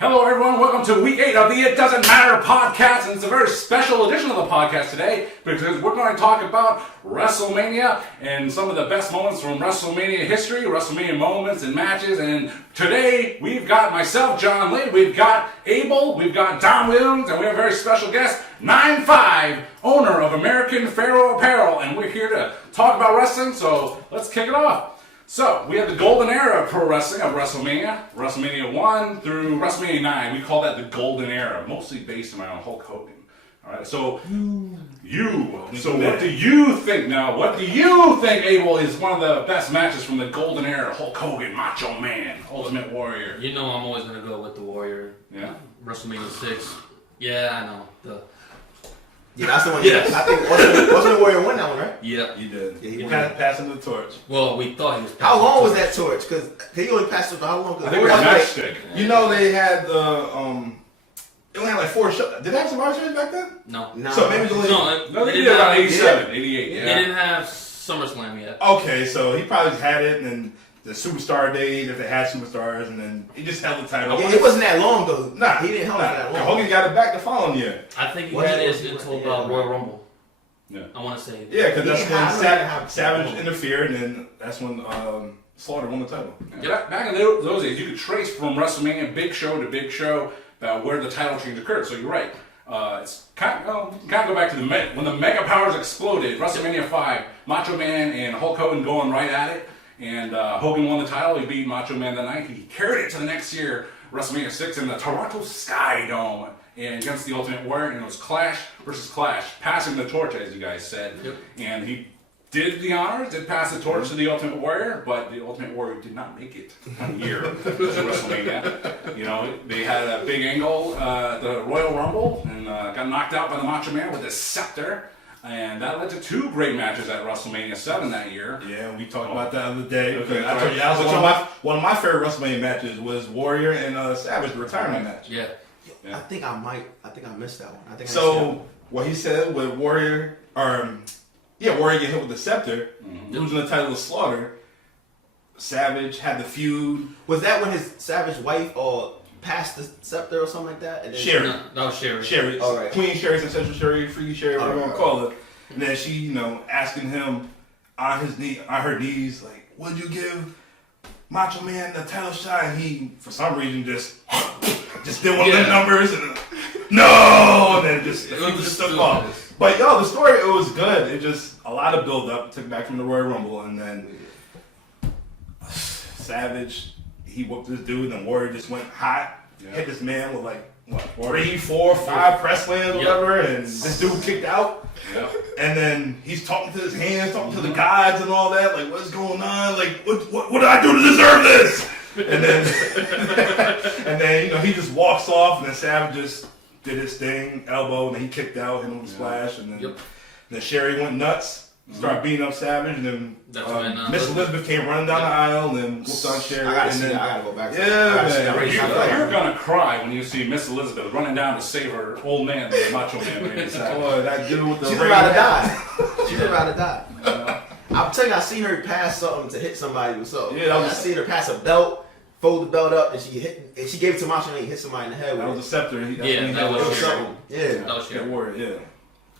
Hello everyone, welcome to week 8 of the It Doesn't Matter Podcast, and it's a very special edition of the podcast today because we're going to talk about WrestleMania and some of the best moments from WrestleMania history, WrestleMania moments and matches, and today we've got myself, John Lynn, we've got Abel, we've got Don Williams, and we have a very special guest, NINE FIVE, owner of American Pharaoh Apparel, and we're here to talk about wrestling, so let's kick it off. So, we had the golden era of pro wrestling of WrestleMania, WrestleMania 1 through WrestleMania 9. We call that the golden era, mostly based around Hulk Hogan. Alright, so, so what do you think now? What do you think, Abel, is one of the best matches from the golden era? Hulk Hogan, Macho Man, Ultimate Warrior. You know I'm always going to go with the Warrior. Yeah? WrestleMania 6. Yeah, I know. Yeah, that's the one. Yes. I think wasn't the Warrior won that one, right? Yeah. You did. Yeah, he You won. passed him the torch. Well, we thought he was passing How long the was torch. that torch? Because he only passed it for how long? I think it was a matchstick. You know they had the they only had like 4 shows. Did they have some shows back then? No. Nah. So maybe only. No, they did didn't about have- 87, 88, They yeah. didn't have SummerSlam yet. Okay, so he probably had it, and then the Superstar days if they had superstars, and then he just held the title. Yeah, it wasn't that long though. Nah, he didn't hold it that long. Hogan got it back the following year. I think he Was had it- it until about Royal Rumble. Yeah. I want to say. Yeah, because that's He didn't when have- Savage interfered, and then that's when Slaughter won the title. Yeah, back in those days, you could trace from WrestleMania big show to big show where the title change occurred. So you're right. It's kind of go back to when the Mega Powers exploded. WrestleMania 5, Macho Man and Hulk Hogan going right at it, and Hogan won the title. He beat Macho Man that night. He carried it to the next year, WrestleMania 6, in the Toronto Sky Dome, and against the Ultimate Warrior, and it was Clash versus Clash, passing the torch, as you guys said. Yep. And he did the honors, did pass the torch to the Ultimate Warrior, but the Ultimate Warrior did not make it 1 year to WrestleMania. You know, they had a big angle at the Royal Rumble and got knocked out by the Macho Man with his scepter. And that led to 2 great matches at WrestleMania 7 that year. Yeah, we talked about that the other day. Okay, I told you that was one of my favorite WrestleMania matches was Warrior and Savage, the retirement match. Yeah. Yeah. I think I missed that one. I think I So what he said with Warrior, Warrior get hit with the scepter, losing the title to Slaughter. Savage had the feud. was that when his Savage wife passed the scepter or something like that? And then Sherry. No, that was Sherry. Sherry, All right. Queen Sherry, Successor Sherry, Freaky Sherry, whatever you want to All call it. And then she, asking him on her knees, like, would you give Macho Man the title shot? And he, for some reason, just did one of the numbers and no, and then just took off. But the story, it was good. It just a lot of build up. Took back from the Royal Rumble, and then Savage, he whooped this dude, and Warrior just went hot, hit this man with like 3, 4, 5 press slams, whatever, and this dude kicked out. Yep. And then he's talking to his hands, talking to the gods and all that, like, what's going on? Like, what did I do to deserve this? And then, he just walks off, and then Savage just did his thing, elbow, and then he kicked out, hit him with a splash, and then Sherry went nuts. Started beating up Savage, and then Miss Elizabeth came running down the aisle and then whooped on Sherry. I gotta go back. You're gonna cry when you see Miss Elizabeth running down to save her old man, the Macho Man. Boy, that dude with the She's ring. about to die. She's about to die. I'm telling you, I seen her pass something to hit somebody with something. Yeah, I seen her pass a belt, fold the belt up, and she gave it to Macho Man and hit somebody in the head with That it. was a scepter. That was something. Yeah. That was Sherry. Warrior, yeah.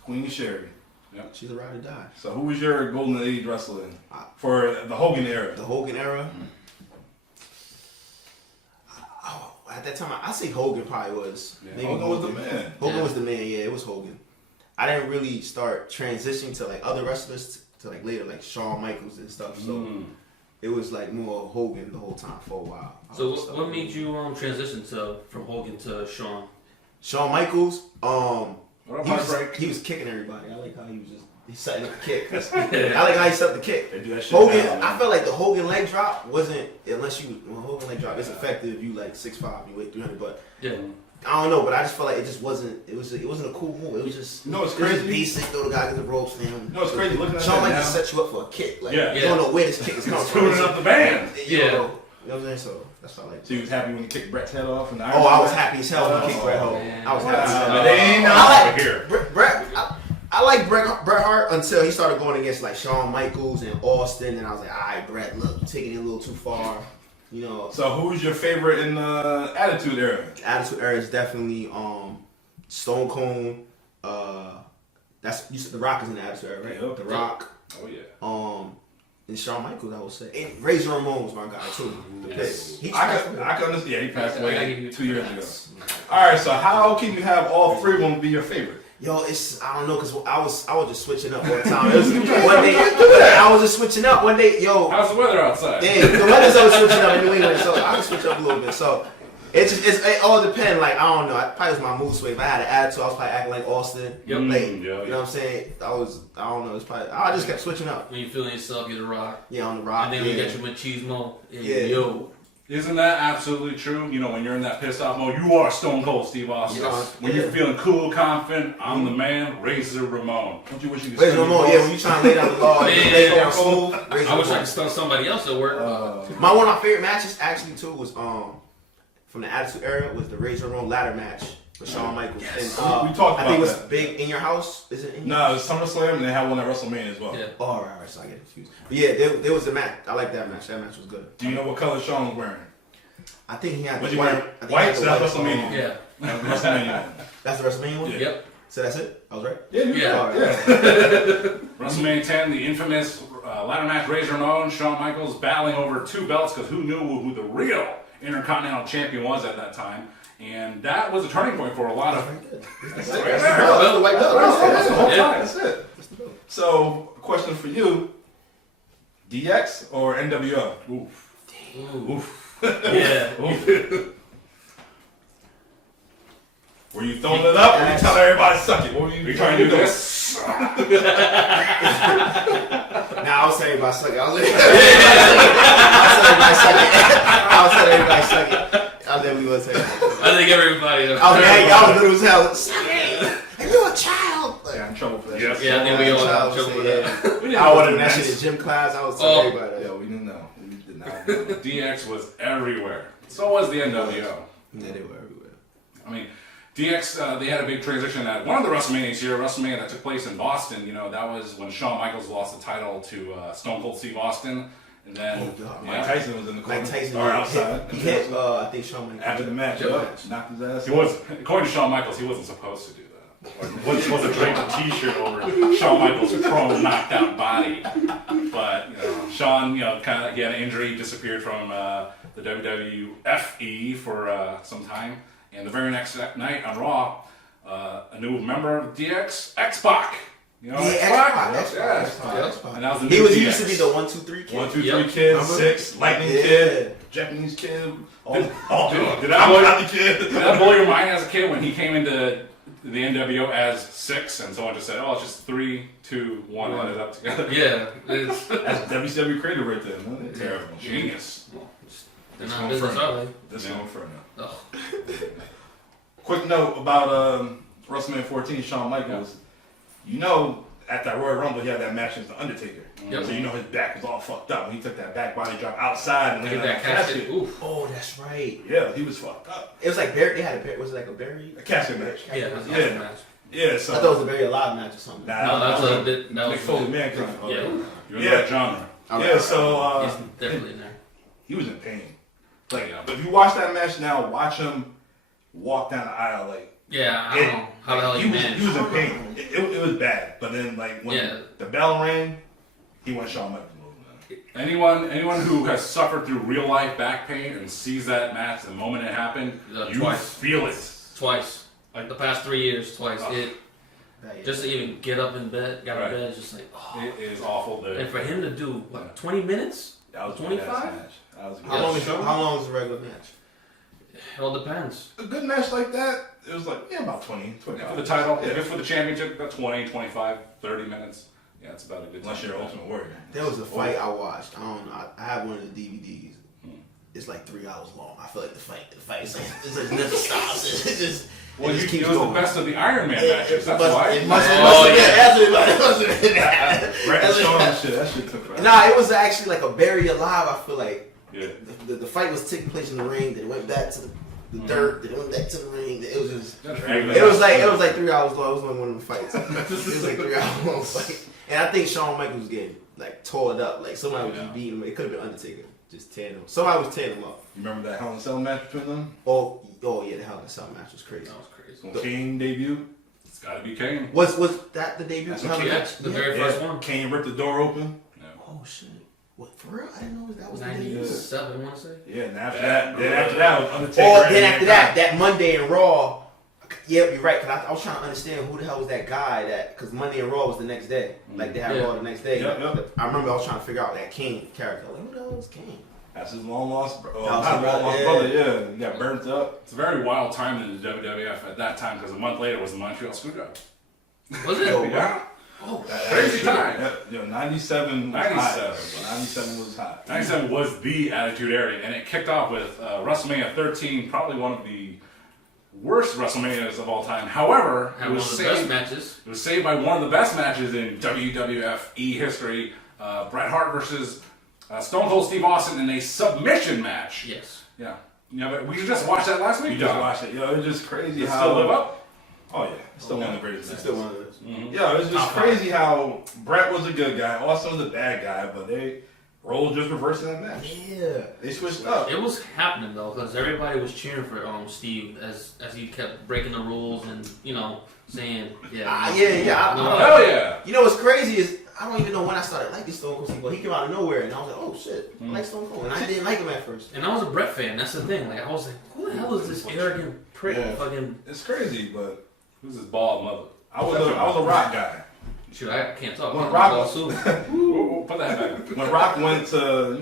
Queen Sherry. Yep. She's about to die. So who was your golden age wrestler for the Hogan era? The Hogan era? At that time, I say Hogan probably was. Yeah. Maybe Hogan was the man. Hogan was the man, yeah, it was Hogan. I didn't really start transitioning to like other wrestlers to like later, like Shawn Michaels and stuff. So it was like more Hogan the whole time for a while. So what made you transition from Hogan to Shawn? Shawn Michaels, What about he was kicking everybody. I like how he setting up the kick. I like how he set up the kick. They do that shit Hogan, now, man. I felt like the Hogan leg drop wasn't, when Hogan leg drop, it's effective if you like 6'5", you weigh 300, but Yeah. I don't know, but I just felt like it just wasn't, it wasn't a cool move. It was just, You know what's it was just crazy? basic, throw the guy get the ropes, man. You know what's crazy? Looking at Shawn that Michaels now, set you up for a kick. Like, Yeah. you don't know where this kick is coming from. tuning up the band. You Yeah. know what I'm saying? So that's what I like. so you was happy when you kicked Bret's head off? And Oh, I was happy as hell when he kicked Bret Hart. man. I was happy as hell. But they ain't know. I like here. Bret. I like Bret Hart until he started going against like Shawn Michaels and Austin, and I was like, all right, Bret, look, you're taking it a little too far. You know. So who's your favorite in the Attitude Era? Attitude Era is definitely Stone Cold. You said The Rock is in the Attitude Era, right? Yep. The Rock. Oh yeah. And Shawn Michaels, I would say. And Razor Ramon was my guy too. Yes. He I passed can away. understand. Yeah, he passed I gotta away give you 2 years ago. All right, so how can you have all three of them be your favorite? Yo, I don't know, cause I was just switching up all the time. It was one day I was just switching up. One day, yo, How's the weather outside? yeah, the weather's always switching up in New England, so I can switch up a little bit. So it all depends. Like I don't know, it probably was my mood swing. If I had an attitude, I was probably acting like Austin. Yep. Like, Yeah, you know what I'm saying? I don't know. It's probably I just kept switching up. When you feeling yourself, you're The Rock. Yeah, on the Rock. And then we yeah. got your machismo. And Yeah. yo. Isn't that absolutely true? You know, when you're in that pissed off mode, you are Stone Cold Steve Austin. Yes. When you're feeling cool, confident, I'm the man, Razor Ramon. Don't you wish you could Razor spend your Ramon, yeah, balls? when you trying to lay down the law, and Man, lay down smooth. Razor I wish I Ramon. could stun somebody else at work. One of my favorite matches actually too was from the Attitude Era was the Razor Ramon ladder match with Shawn Michaels. Yes. And, We talked I think it about was that. big in your house. Is it in your No, it's SummerSlam and they had one at WrestleMania as well. Yeah. Oh, all right, so I get confused. But yeah, there was a match. I like that match. That match was good. Do you know what color Shawn was wearing? I think he had Was the he white. wearing I think he white? had the So that's white, WrestleMania. Yeah. WrestleMania. That's the WrestleMania one? Yeah. Yep. So that's it? I was right? Yeah, you Yeah. All right. WrestleMania 10, the infamous ladder match, Razor Ramon, Shawn Michaels battling over 2 belts because who knew who the real Intercontinental Champion was at that time. And that was a turning point for a lot of... That's Right the there. belt. That's the white belt. That's the whole Yeah. time. That's it. So, question for you: DX or NWO? Oof. Oof. Yeah. Were you throwing it up or you telling everybody to suck it? What were you Are you trying to do doing? this? Nah, I was saying everybody suck it. I was telling everybody suck it. I definitely was saying that. I think everybody. I was little as hell. Suck it. And you're a child. I got in trouble for that. Yes. shit. Yeah, I think we all Child have trouble say, with that. yeah. I wasn't that shit in gym class. I was telling everybody that. Yeah, we didn't know. We did not know. DX was everywhere. So was the NWO. Yeah, they were everywhere. I mean, DX, they had a big transition at one of the WrestleManias here, WrestleMania that took place in Boston. You know, that was when Shawn Michaels lost the title to Stone Cold Steve Austin. And then, Oh, God. Mike Tyson was in the corner. Mike Tyson or outside. He hit I think Shawn Michaels. After the match, Yeah. knocked his ass. he was, according to Shawn Michaels, he wasn't supposed to do that. Wasn't draped a t-shirt over Shawn Michaels' prone, knocked out body. But, you know, Shawn, you know, kind of, he had an injury, disappeared from the WWFE for some time. And the very next night on Raw, a new member of DX, X-Pac. You know, Yeah, X-Pac. X-Pac. And that was the He new was. DX. He used to be the 1, 2, 3 kid. 1, 2, 3 Yep. kid, Remember? 6, Lightning Yeah. kid, Japanese kid, all Did did that blow- the kid? Did that blow your mind as a kid when he came into the NWO as 6 and someone just said, oh, it's just 3, 2, 1, line it up together? Yeah. It's, That's WCW creative right there. Wasn't it? Terrible. Genius. they're This not one business, for- are they? This Yeah. one for now. Oh. Quick note about WrestleMania 14, Shawn Michaels. You know, at that Royal Rumble, he had that match against The Undertaker. Yep. So you know his back was all fucked up when he took that back body drop outside and Look at landed that on the casket. Oof. Oh, that's right. Yeah, he was fucked up. It was like Barry. They had a was it like a Barry? A casket match. Yeah, that's Yeah. a match. Yeah, so. I thought it was a Barry Alive match or something. Nah, No, that's that a was bit. That Mick was Foley Mankind. Yeah. You're in Yeah. that genre. Yeah, so He's definitely in there. he was in pain. Like, Yeah. but if you watch that match now, watch him walk down the aisle. Like, Yeah, I don't know how the hell he he was managed. in pain. It was bad. But then, like, when Yeah. the bell rang, he went Shawn Michaels move. Anyone who has suffered through real life back pain and sees that match the moment it happened, you Twice. feel it. Twice. Like the past 3 years, twice. Oh. Just to even get up in bed, got out of Right. bed, it's just like, oh. It is awful. And for him to do, what, 20 minutes? That was a 25? badass match. That was a How good long? match. sure. How long is the regular match? It all depends. A good match like that, it was like, yeah, about 20, 25. for the title, Yeah. if it's for the championship, about 20, 25, 30 minutes. Yeah, it's about a good Unless time. you're an Ultimate Warrior. There was a fight I watched. I don't know. I have one of the DVDs. It's like 3 hours long. I feel like the fight is like, it just never stops. It just Well, it it just was keeps the going. best of the Iron Man matches. That's must- why. It must Oh, have been. yeah. That's what it was. Right, That's Shawn what- and shit. That shit took forever. Nah, it was actually like a Bury Alive. I feel like Yeah. the fight was taking place in the ring. Then it went back to the dirt. Then it went back to the ring. It was just. It was like 3 hours long. It was like one of the fights. It was like 3 hours long fight. And I think Shawn Michaels was getting like tore it up. Like somebody was just beating him. It could have been Undertaker. just tearing them. Somebody was tearing them up. You remember that Hell in a Cell match between them? Oh yeah, the Hell in a Cell match was crazy. That was crazy. When Kane debuted? It's got to be Kane. Was that the debut? That's of what Hell in a- That's the very first one. Kane ripped the door open. Oh shit! What for real? I didn't know that was the debut. 97, I want to say. Yeah, and after that was Undertaker. Or and then after Mankind. that Monday in Raw. Yeah, you're right. Cause I was trying to understand who the hell was that guy because Monday in Raw was the next day. Like they had Yeah. Raw the next day. Yep. I remember I was trying to figure out that Kane character. Like who the hell was Kane? That's his long lost brother. That was Not his long lost brother, brother, yeah. He got burnt up. It's a very wild time in the WWF at that time because a month later was the Montreal Screwjob. Was it? Yo, Yeah. Oh, Crazy That's time. true. Yeah, 97 was 97. hot. 97 was hot. 97 was the Attitude Era, and it kicked off with WrestleMania 13, probably one of the worst WrestleManias of all time. However, had it one was of the best saved. matches. It was saved by one of the best matches in WWF history. Bret Hart versus Stone Cold Steve Austin in a submission match. Yes. Yeah. Yeah, but we just watched that last week. You just John. watched it. Yo, it's just crazy Does it how. still live up? Oh, yeah. It's still one of the greatest It's matches. still one of those. Yeah, it's just Top five. crazy how Brett was a good guy, Austin was a bad guy, but they rolled just reversing that match. Yeah. They switched up. It was happening though, because everybody was cheering for Steve as he kept breaking the rules and saying Yeah. Hell yeah. You know what's crazy is I don't even know when I started liking Stone Cold Steve, but he came out of nowhere and I was like, oh shit, I like Stone Cold, and I didn't like him at first. And I was a Brett fan. That's the thing. Like I was like, who the hell is this arrogant prick? Yeah. Fucking It's crazy, but Who's his bald mother? I was a Rock guy. shoot, I can't talk. When I'm Rock- all sued. Ooh, put that back. When Rock went to,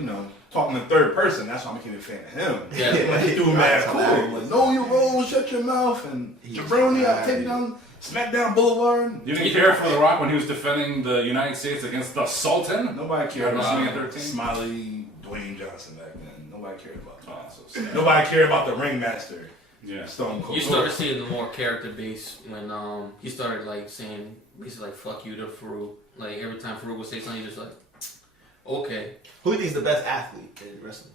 talking in third person, that's why I became a fan of him. Yeah. Like, he threw him mad cool. Like, know your role, shut your mouth, and Jabroni, I'll take you down SmackDown Boulevard. You didn't care for The Rock when he was defending the United States against the Sultan? Nobody cared Yeah, about WrestleMania 13. Smiley Dwayne Johnson back then. Nobody cared about that. Oh, so sad. Nobody cared about the ringmaster, Yeah. Stone Cold. You started seeing the more character base when he started like saying basically like fuck you to Farouk. Like every time Farouk would say something, you're just like, okay. Who do you think is the best athlete in wrestling?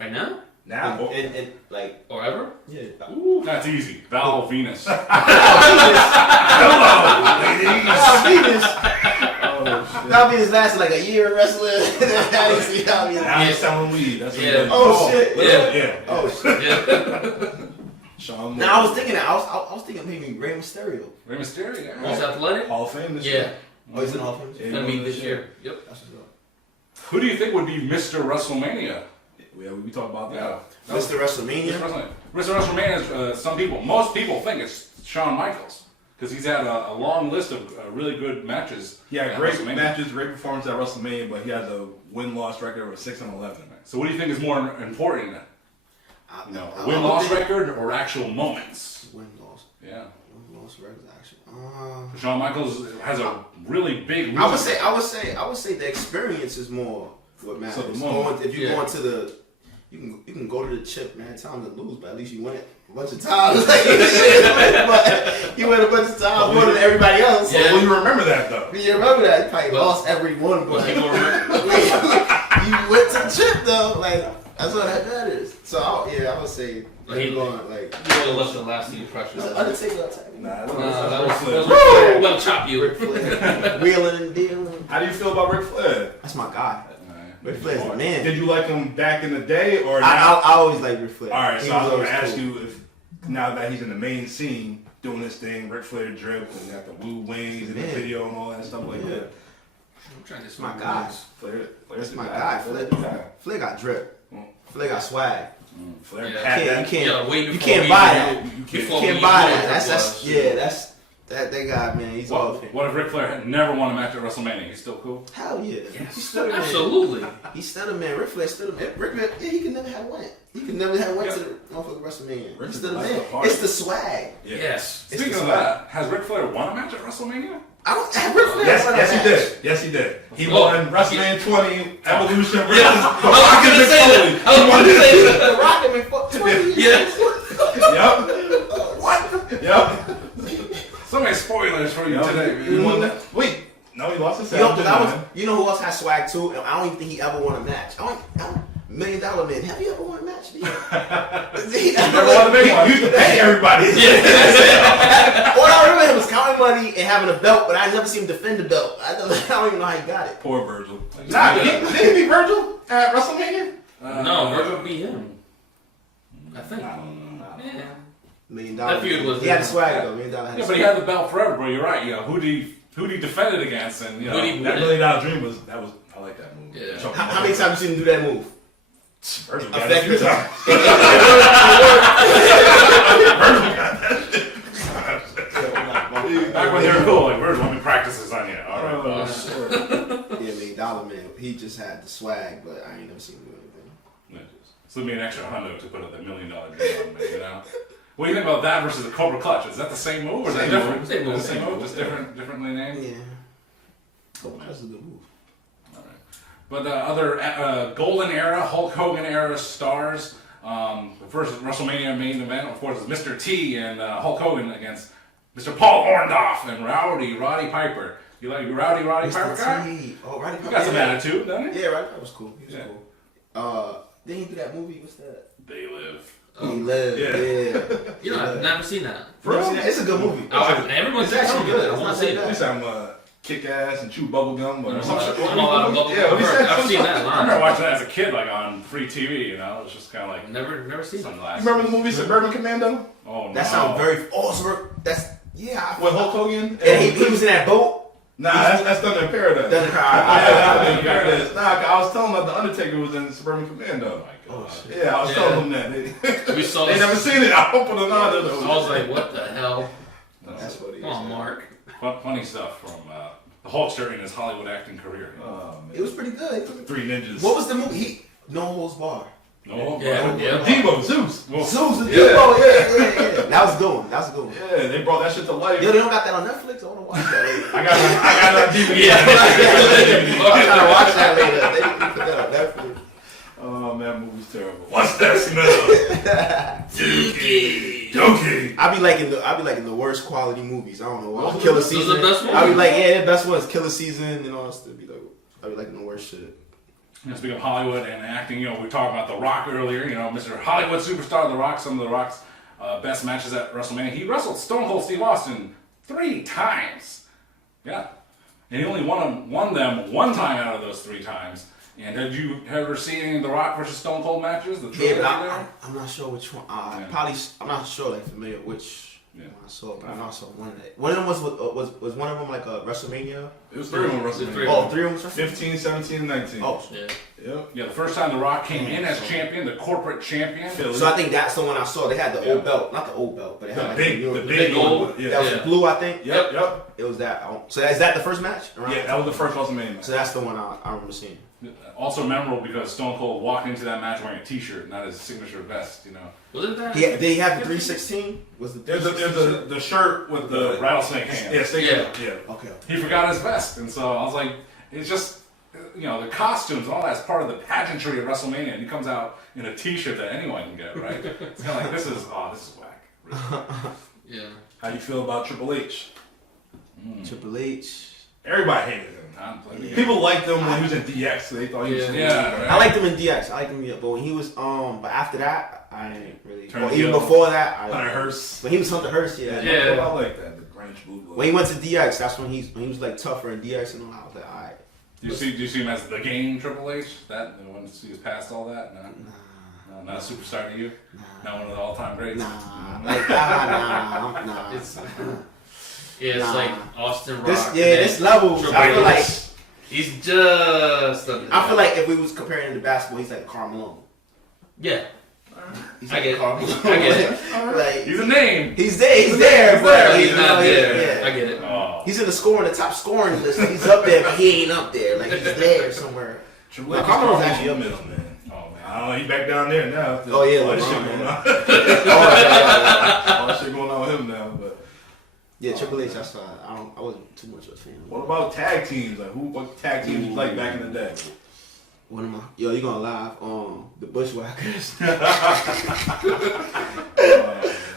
Right now Now, And like, or ever? yeah. Ooh, that's easy. Val Venus. Val Venus lasted like a year in wrestling. I didn't see Val Venus. now he's selling weed. That's what Yeah. he does. Oh, shit. Yeah. Oh shit. Yeah. Sean Now I was thinking that. I was thinking maybe Rey Mysterio. Rey Mysterio, He's yeah. athletic. Hall of Fame this Yeah. year. Oh, he's in Hall of Fame. Yeah, Gonna be he this won year. Yep. That's what's up. Who do you think would be Mr. WrestleMania? Yeah, we talked about that. Yeah. Mr. WrestleMania. Mr. WrestleMania is, most people think it's Shawn Michaels. Because he's had a long list of really good matches. He had at great WrestleMania. matches, great performance at WrestleMania, but he has a win-loss record of 6-11. So what do you think is more important? I Win-loss think- record or actual moments? Win-loss. Yeah. Win-loss records actually. Shawn Michaels has a really big. I would say the experience is more what matters. So the moment. If you're Yeah. going to the, you can go to the chip, man, times and lose, but at least you win it a bunch of times. You win a bunch of times more than everybody else. Yeah. Well, you remember that, though. You remember that? You probably Well- lost every one, But but people remember. you went to the chip though. Like that's what that is. So I would say Like, he- going like You would have left a lasting impression. Undertaker attack. Nah, That that's was Ric Flair. well chop you. Ric Flair, wheeling and dealing. How do you feel about Ric Flair? That's my guy. Ric Flair's the man. Did you like him back in the day, or now? I always like Ric Flair. All right, He so I was going always to ask cool. you if now that he's in the main scene doing this thing, Ric Flair drip and got the woo wings and the Man. video and all that stuff like Yeah. that. I'm trying to get My some guy. Flair's That's the my guy. Flair's the guy. Flair got drip. Mm. Flair got swag. Flair Yeah. had You that. can't. Yeah, way You before can't we buy knew- that. You You before can't we buy knew that. what That's it was. yeah. That's that guy, man. He's all of him. What if Ric Flair had never won a match at WrestleMania? He's still cool? Hell yeah. Yes, He's still a man. absolutely. He's still a man. Ric Flair still a man. Ric Flair, yeah, he could never have won it. He could never have went to the motherfucking WrestleMania. Ric He's still a Flair's man. the heart. It's the swag. Yeah. Yes. It's Speaking the of swag. that, has Ric Flair won a match at WrestleMania? I don't have Ric Flair. Yes, won a yes, he match. did. Yes, he did. He Oh, won WrestleMania 20 Evolution versus Yeah. The Rock and Mick Foley. I was going to say that. The Rock and me for 20 years. Yep. What? Yep. So many spoilers for you today, He man. won that. Wait, no, he lost his You know, 'cause you know who else has swag too? And I don't even think he ever won a match. $1 Million Man. Have you ever won a match? He never won a big one. You used to pay everybody. All I remember him was counting money and having a belt, but I never seen him defend the belt. I don't even know how he got it. Poor Virgil. Nah, didn't he beat Virgil at WrestleMania? No, Virgil beat him. I think. I don't know. Yeah. $1 million. That feud was- He had the swag though. $1 million. Had Yeah, but he had the belt forever, bro. You're right. You know, who he defended against, and you know, Who'd he- That $1 Million Dream was I like that move. Yeah. How many times you seen him do that move? Virgil got it a few times. back when they were cool, like, Virgil, let me practice this on you. All right, boss. Yeah, $1 million man. He just had the swag, but I ain't never seen him do anything. Yeah, just slip me an extra $100 to put up that $1 million deal on me, you know? What do you think about that versus the Cobra Clutch? Is that the same move or is that Same different? move. Same move. Same move, just differently named? Yeah. Oh, that's a good move. But other Golden Era, Hulk Hogan era stars. The first WrestleMania main event, of course, is Mr. T and Hulk Hogan against Mr. Paul Orndorff and Roddy Piper. You like Roddy Piper guy? T. Oh, Roddy Piper. You got some attitude, doesn't he? Yeah, Roddy Piper was cool. He was Yeah. cool. Didn't he do that movie? What's that? They live. He lived. Yeah. Yeah. You know, I've never seen that. It's a good movie. Everyone's It's actually telling me good. that. I I'm want not to see saying it. that. At least I'm kick ass and chew bubble gum or some shit. I'm all out of bubble. Yeah, what he said. I've seen that I remember line. watching that as a kid, like on free TV, you know? It was just kind of like Never seen that. sunglasses. You remember the movie Suburban Commando Oh, no. That sounds very awesome. That's yeah. with Hulk Hogan? And he was in that boat. Nah, that's Thunder in Paradise. Thunder in Yeah, Paradise. Thunder in Paradise. Nah, I was telling them that the Undertaker was in Suburban Commando. Oh, my God. Yeah, I was telling them that. We saw They this. never seen it. I opened it on. I was like, what the hell? That's what he Come on, Mark. Funny stuff from the Hulkster in his Hollywood acting career. Oh, It was pretty good. Three Ninjas. What was the movie? No Holds Barred. No, Yeah, yeah. Devo, Zeus. Well, Zeus and Yeah. Devo. Yeah. That was good one. That was a good one. Yeah, they brought that shit to life. Yo, they don't got that on Netflix. I want to watch that later. I got it on DVD. I'm trying to watch that later. They put that on Netflix. Oh man, that movie's terrible. What's that smell? Dookie. I be liking the worst quality movies. I don't know why. Those Killer are the Season. best I be ones. like, yeah, the best ones. Killer Season and all that stuff. I be liking the worst shit. You know, speaking of Hollywood and acting, you know, we were talking about The Rock earlier. You know, Mr. Hollywood superstar The Rock. Some of The Rock's best matches at WrestleMania. He wrestled Stone Cold Steve Austin 3 times. Yeah, and he only won them 1 time out of those 3 times. And did you ever see any of The Rock versus Stone Cold matches? The Yeah, trilogy but there? I'm not sure which one. Yeah. I'm not sure like familiar which Yeah. one I saw, but I know I saw one of that. One of them was one of them like a WrestleMania. It was 3 on Three. WrestleMania. Oh, 3 of them was WrestleMania. 15, 17, and 19. Oh, Yeah. Yep. Yeah, the first time The Rock came in as champion, the corporate champion. Philly. so I think that's the one I saw. They had the Yeah. old belt, not the old belt, but it had The like big the gold. gold. That Yeah. was Yeah. the blue, I think. Yep. It was that. So is that the first match? Around Yeah, that was the first WrestleMania match. So that's the one I remember seeing. Also memorable because Stone Cold walked into that match wearing a T-shirt, not his signature vest. You know, Wasn't that? Did he have the 316? Was the There's the shirt with the rattlesnake hands. Yeah, stick Yeah. it. Yeah. Okay. He forgot his vest, and so I was like, it's just, you know, the costumes, all that's part of the pageantry of WrestleMania, and he comes out in a T-shirt that anyone can get, right? It's kind of like this is whack. Really. Yeah. How you feel about Triple H? Triple H. Everybody hated him. People liked him when he was in DX. They thought he was cool. Yeah, right. I liked him in DX. I liked him, but when he was but after that, I ain't really. Turned Well, even heel. before that, Hunter Hearst. when he was Hunter Hearst, yeah. Yeah. I like that. The Greenwich Blue Glow. When he went to DX, that's when he was like tougher in DX and all. I was like, all right. Do you see him as the game Triple H? That once he was past all that, no, not a superstar to you, not one of the all-time greats. Nah, like nah. It's yeah, it's Nah. like Austin Rock. This and then this level. Triple I feel H. like He's just. if we was comparing him to basketball, he's like Carmelo. Yeah. He's I like get it. Carmelo. I get it. Like He's a name. he's there, but He's not there. Yeah. I get it. Oh, He's in the top scoring list. He's up there, but he ain't up there. Like he's there somewhere. Triple H is Carmelo's Carmelo's actually up middle, there. man. oh man. I don't know. He back down there now. Oh, yeah, all this LeBron, shit going man. on. Oh, All this shit going on with him now. But yeah, Triple H. That's why I wasn't too much of a fan. what about tag teams? Like what tag teams you like back in the day? One of my you gonna laugh? The Bushwhackers.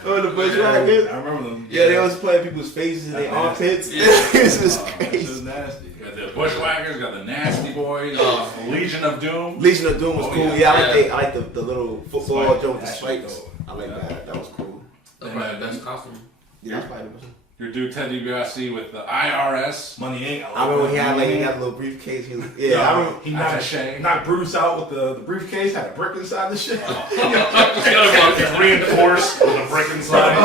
Oh, the Bushwhackers. I remember them. Yeah, they always playing people's faces in their armpits. Yeah. This is This crazy. is nasty. You got the Bushwhackers, got the Nasty Boys, Oh. Legion of Doom. Legion of Doom was Oh, cool. yeah. Yeah, I like the little football Spike. joke with the That's spikes. dope. I like that. That was cool. That's probably the best costume. Yeah, that's probably the best. Your dude Ted DiBiase with the IRS. Money ain't. I remember when he had a little briefcase. He knocked Bruce out with the briefcase. Had a brick inside the shit. Reinforced with a brick inside.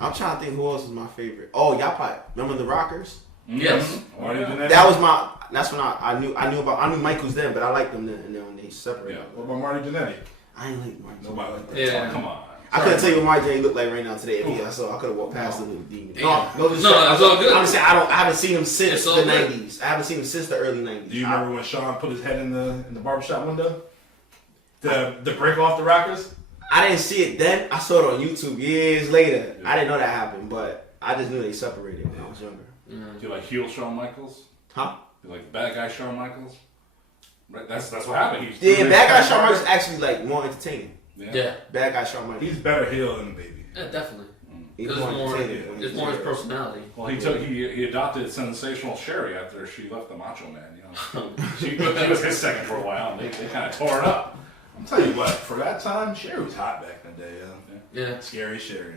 I'm trying to think who else is my favorite. Oh, y'all probably remember the Rockers? Yes. That was my. That's when I knew Michaels then, but I liked them then, and then when they separated. Yeah. What about Marty Jannetty? I ain't like Marty. Nobody like that. Yeah. Come on. I couldn't tell you what Marty J looked like right now today. If I could have walked past the little demon. Yeah. No, it's all good. I'm saying I haven't seen him since It's the all good. '90s. I haven't seen him since the early '90s. Do you remember when Sean put his head in the barbershop window? The break off the Rockers? I didn't see it then. I saw it on YouTube years later. I didn't know that happened, but I just knew they separated when I was younger. Do you like heel Shawn Michaels? Huh? You like bad guy Shawn Michaels? Right, that's what happened. Yeah, bad guy Shawn Michaels is actually like more entertaining. Yeah. Bad guy Shawn Michaels. He's better heel than the baby. Yeah, definitely. He's It's entertaining. more his personality. Well, he adopted Sensational Sherry after she left the Macho Man. You know, she was his second for a while, and they kind of tore it up. I'm telling you what, for that time, Sherry was hot back in the day. Yeah. Scary Sherry.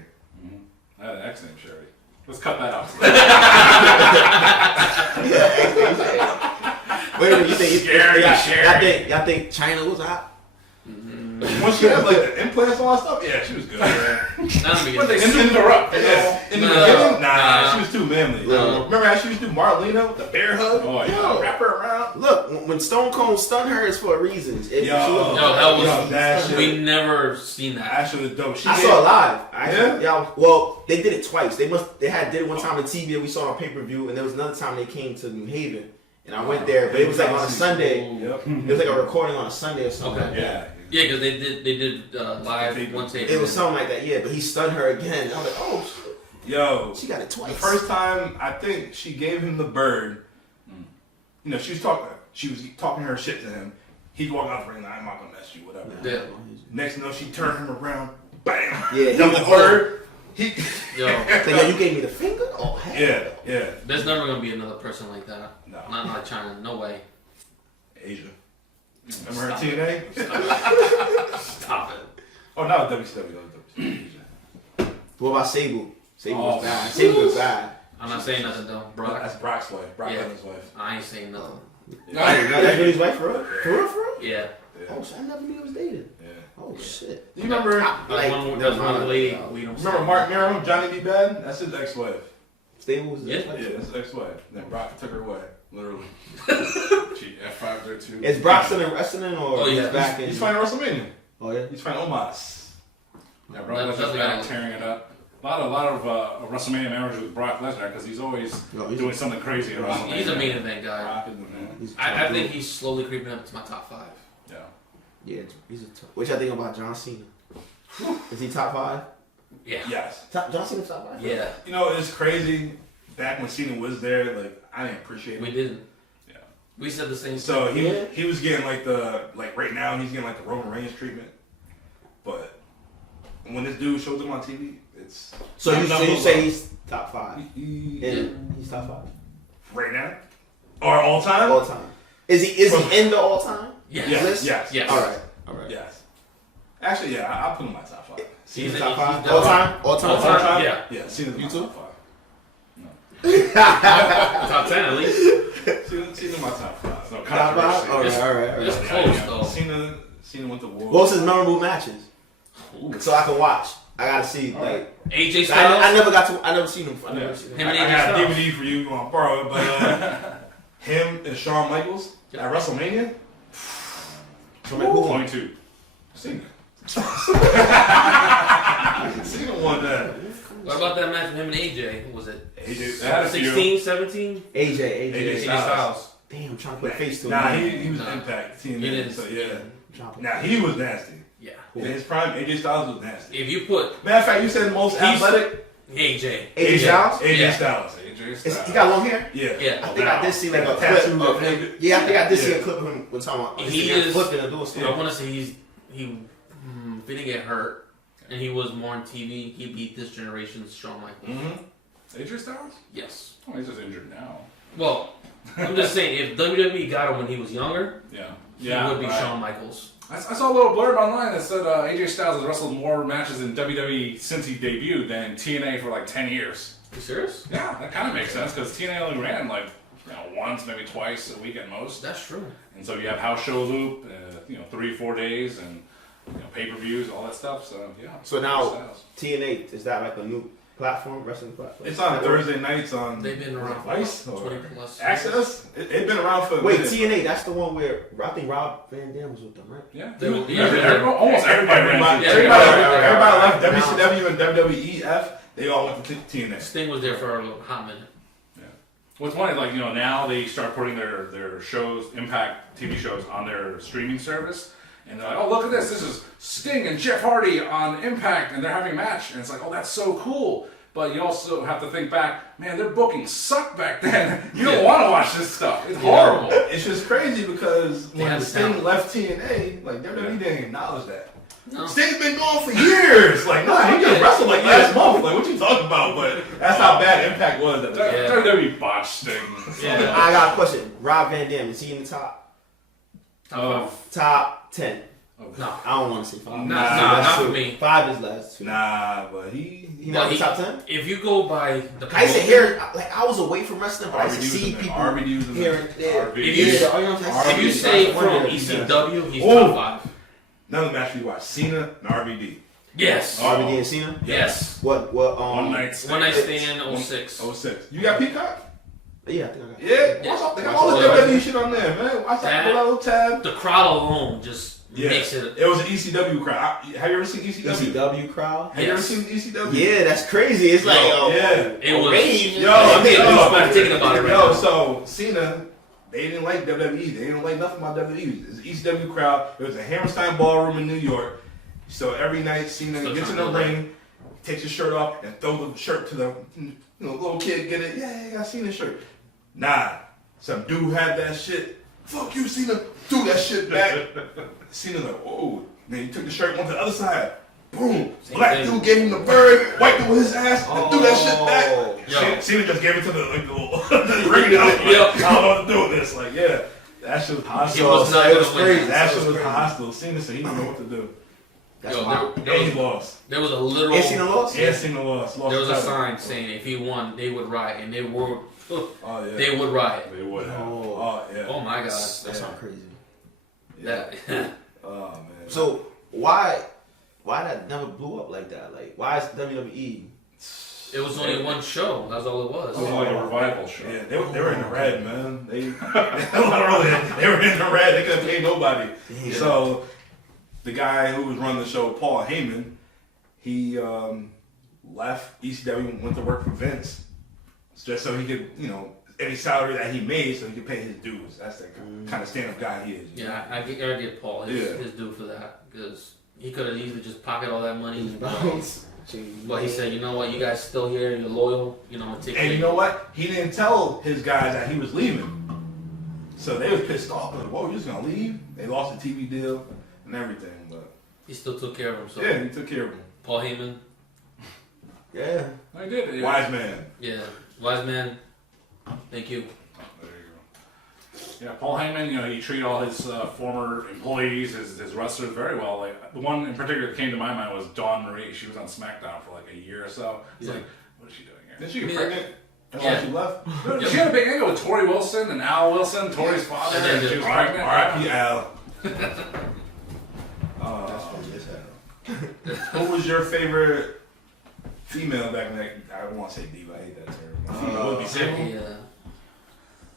I had an ex named Sherry. Let's cut that out. Wait a minute, you think Scary Sherry. y'all think China was hot? When she had like the implants and all that stuff, yeah, she was good. But they send her up. In the No. beginning, nah, she was too manly. No. Remember how she used to do Marlena with the bear hug? Oh, yeah. Wrap her around. Look, when Stone Cold stunned her, it's for a reason. If she was- that shit. We never seen that. That shit was dope. I saw it live. Yeah? Well, they did it twice. They did it one time on TV and we saw it on pay-per-view, and there was another time they came to New Haven, and I went there, but it was like on a Sunday. Yep. It was like a recording on a Sunday or something. Okay. Yeah. Yeah, because they did live one tape. It was something like that, yeah. But he stunned her again. I was like, oh shit, Yo, she got it twice. the first time, I think she gave him the bird. You know, she was talking her shit to him. He'd walk out the ring, I'm not gonna mess you, whatever. Yeah. Next, you know, she turned him around, bam. Yeah, he Double was- bird. He. Yo, Like, yo, you gave me the finger? Oh hell. Yeah. there's never gonna be another person like that. No. Not like China. No way. Asia. Remember her TNA? Stop it. Oh, not WCW. What about Sable? Sable Oh. was bad. Sable was bad. I'm not saying nothing though, Brock. That's Brock's wife. Brock Yeah. Lesnar's wife. I ain't saying nothing. That's really his wife for real? For real? Yeah. Oh shit, I never knew he was dating. Yeah. Oh shit. Do you remember? There's one lady we don't Remember Mark Merrill, Johnny B. Bad? That's his ex-wife. Stable was his Yeah. wife? Yeah, that's his ex-wife. Then Brock took her away, literally. She F5 there too. Is Brock still in wrestling or Oh, yeah. he's back in? He's fighting WrestleMania. Oh yeah. He's fighting Omos. Yeah, Brock Lesnar's back tearing it up. A lot of WrestleMania memories with Brock Lesnar because he's always doing something crazy at WrestleMania. He's a main event guy. Brock is the man. I think he's slowly creeping up to my top 5. Yeah. Yeah, he's a top. What y'all think about John Cena? Is he top 5? Yeah. Yes. John Cena top 5? Yeah. You know, it's crazy. Back when Cena was there, like, I didn't appreciate We it. didn't. Yeah. We said the same So thing. he was getting like right now he's getting like the Roman Reigns treatment. But when this dude shows up on TV, it's So you say he's top 5? Yeah. He's top 5 Right now? Or all time? all time. Is he in the all time? Yes. List? Yes. Yes. All right. Yes. Actually, yeah, I'll put him in my top 5. He's Top he's 5 definitely- all time. All time. All time? Yeah. Yeah, Cena's in my You too? top 5. Top 10 at least. Cena's in my top 5. No Top 5. All controversy. right. All right. It's close though. Cena went to war. What's his memorable matches? So I can watch. I gotta see like. AJ Styles. I never seen him. I never seen him. Him I and AJ got a Styles. DVD for you. You want to borrow it? But him and Shawn Michaels at WrestleMania. From who won? 22. Cena. Cena won that. What about that match with him and AJ? Was it AJ. That had a few. 16, 17? AJ. AJ Styles. Styles. Damn, I'm trying to put a face to him. Nah, he was Nah. Impact. TNA, He didn't. So yeah. Trying to put- Now he was nasty. Yeah. In his prime, AJ Styles was nasty. If you put Matter of fact, you said most He's- athletic. AJ. AJ Styles? AJ Yeah. Styles. AJ Is- Styles. He got long hair. Yeah. Yeah. I think I did see like a tattoo clip of of him. him. Yeah, I think I did see Yeah. a clip of him when talking about He is- flipping and doing stuff. I want to say he didn't get hurt, and he was more on TV. He beat this generation's Shawn Michaels. Mm-hmm. AJ Styles? Yes. Oh, he's just injured now. Well, I'm just saying, if WWE got him when he was younger, Yeah. he would be right. Shawn Michaels. I saw a little blurb online that said AJ Styles has wrestled more matches in WWE since he debuted than TNA for like 10 years. You serious? Yeah, that kind of makes sense because TNA only ran like once, maybe twice a week at most. That's true. And so you have house show loop, 3-4 days, and pay-per-views, all that stuff. So yeah. So now TNA, is that like a new platform, wrestling platform? It's on Thursday nights on. They've been around for Vice 20 plus Access. It's been around for. Wait, TNA, that's the one where I think Rob Van Dam was with them, right? Yeah. Almost everybody. Everybody left WCW and WWEF. They all went to TNA. Sting was there for a hot minute. What's funny, like, now they start putting their shows, Impact TV shows, on their streaming service. And they're like, oh, look at this. This is Sting and Jeff Hardy on Impact, and they're having a match. And it's like, oh, that's so cool. But you also have to think back, man, their booking sucked back then. You don't want to watch this stuff. It's horrible. It's just crazy because when had Sting left TNA, like, WWE didn't acknowledge that. No. Sting's been gone for years. Like, nah, he just wrestled like last month. Like, what you talking about? But that's how bad Impact was at the time. WWE botched Sting. Yeah. I got a question. Rob Van Dam, is he in the top 10? No. I don't want to say 5. Not for me. 5 is last 2. Nah, but he not in the top 10? If you go by the I used to hear, like, I was away from wrestling, but I used to see people RVD here and there. If you say from ECW, he's top 5. Another match we watched: Cena and RVD. Yes. RVD and Cena? Yes. What? One night stand 06. 06. You got Peacock? Yeah, I think I got Yeah. Yeah. They got all the WWE shit on there, man. Watch that little tab. The crowd alone just makes it. It was an ECW crowd. Have you ever seen ECW? ECW crowd? Have you ever seen ECW? Yeah, that's crazy. It's like, it was. rave. I'm thinking about it right now. So Cena, they didn't like WWE. They didn't like nothing about WWE. It's an ECW crowd. It was a Hammerstein Ballroom in New York. So every night, Cena gets in the ring, takes his shirt off, and throws the shirt to the little kid. Get it? Yeah, I got Cena's shirt. Nah, some dude had that shit. Fuck you, Cena. Threw that shit back. Cena's like, whoa. Then he took the shirt, went to the other side. Boom. Black dude gave him the bird, wiped it with his ass, and threw that shit back. Cena just gave it to the ring. I don't know what to do with this. Like, yeah, that shit was hostile. It was crazy. That shit was hostile. Cena said he didn't know what to do. He lost. There was a literal. Cena lost? Yeah, Cena lost. There was a sign saying if he won, they would riot, and they were. Oh yeah. They would riot. They would have. Oh yeah. Oh my god. That sounds crazy. Yeah. Oh man. So why that never blew up like that? Like, why is WWE? It was only one show. That's all it was. It was like a revival show. Yeah, they were in the red, man. They were in the red. They couldn't pay nobody. Damn. So the guy who was running the show, Paul Heyman, he left ECW and went to work for Vince, just so he could, any salary that he made, so he could pay his dues. That's the kind of stand-up guy he is. Yeah, I get Paul his due for that because he could have easily just pocketed all that money. But he said, you know what, you guys still here, you're loyal, I'm gonna take And you know what? He didn't tell his guys that he was leaving. So they was pissed off. Like, whoa, you're just gonna leave? They lost the TV deal and everything, but he still took care of himself. yeah, he took care of him. Paul Heyman. Yeah, I did. Wise man. Yeah, wise man. Thank you. There you go. Yeah, Paul Heyman, he treated all his former employees, his wrestlers very well. Like, the one in particular that came to my mind was Dawn Marie. She was on SmackDown for like a year or so. It's like, what is she doing here? Did she get pregnant? That's why she left? She had a big angle with Tori Wilson and Al Wilson, Tori's father, and she was pregnant. R.I.P. Al. that's funny as hell. Who was your favorite female back in that? I don't want to say diva. I hate that term. Female would be Sable. Yeah.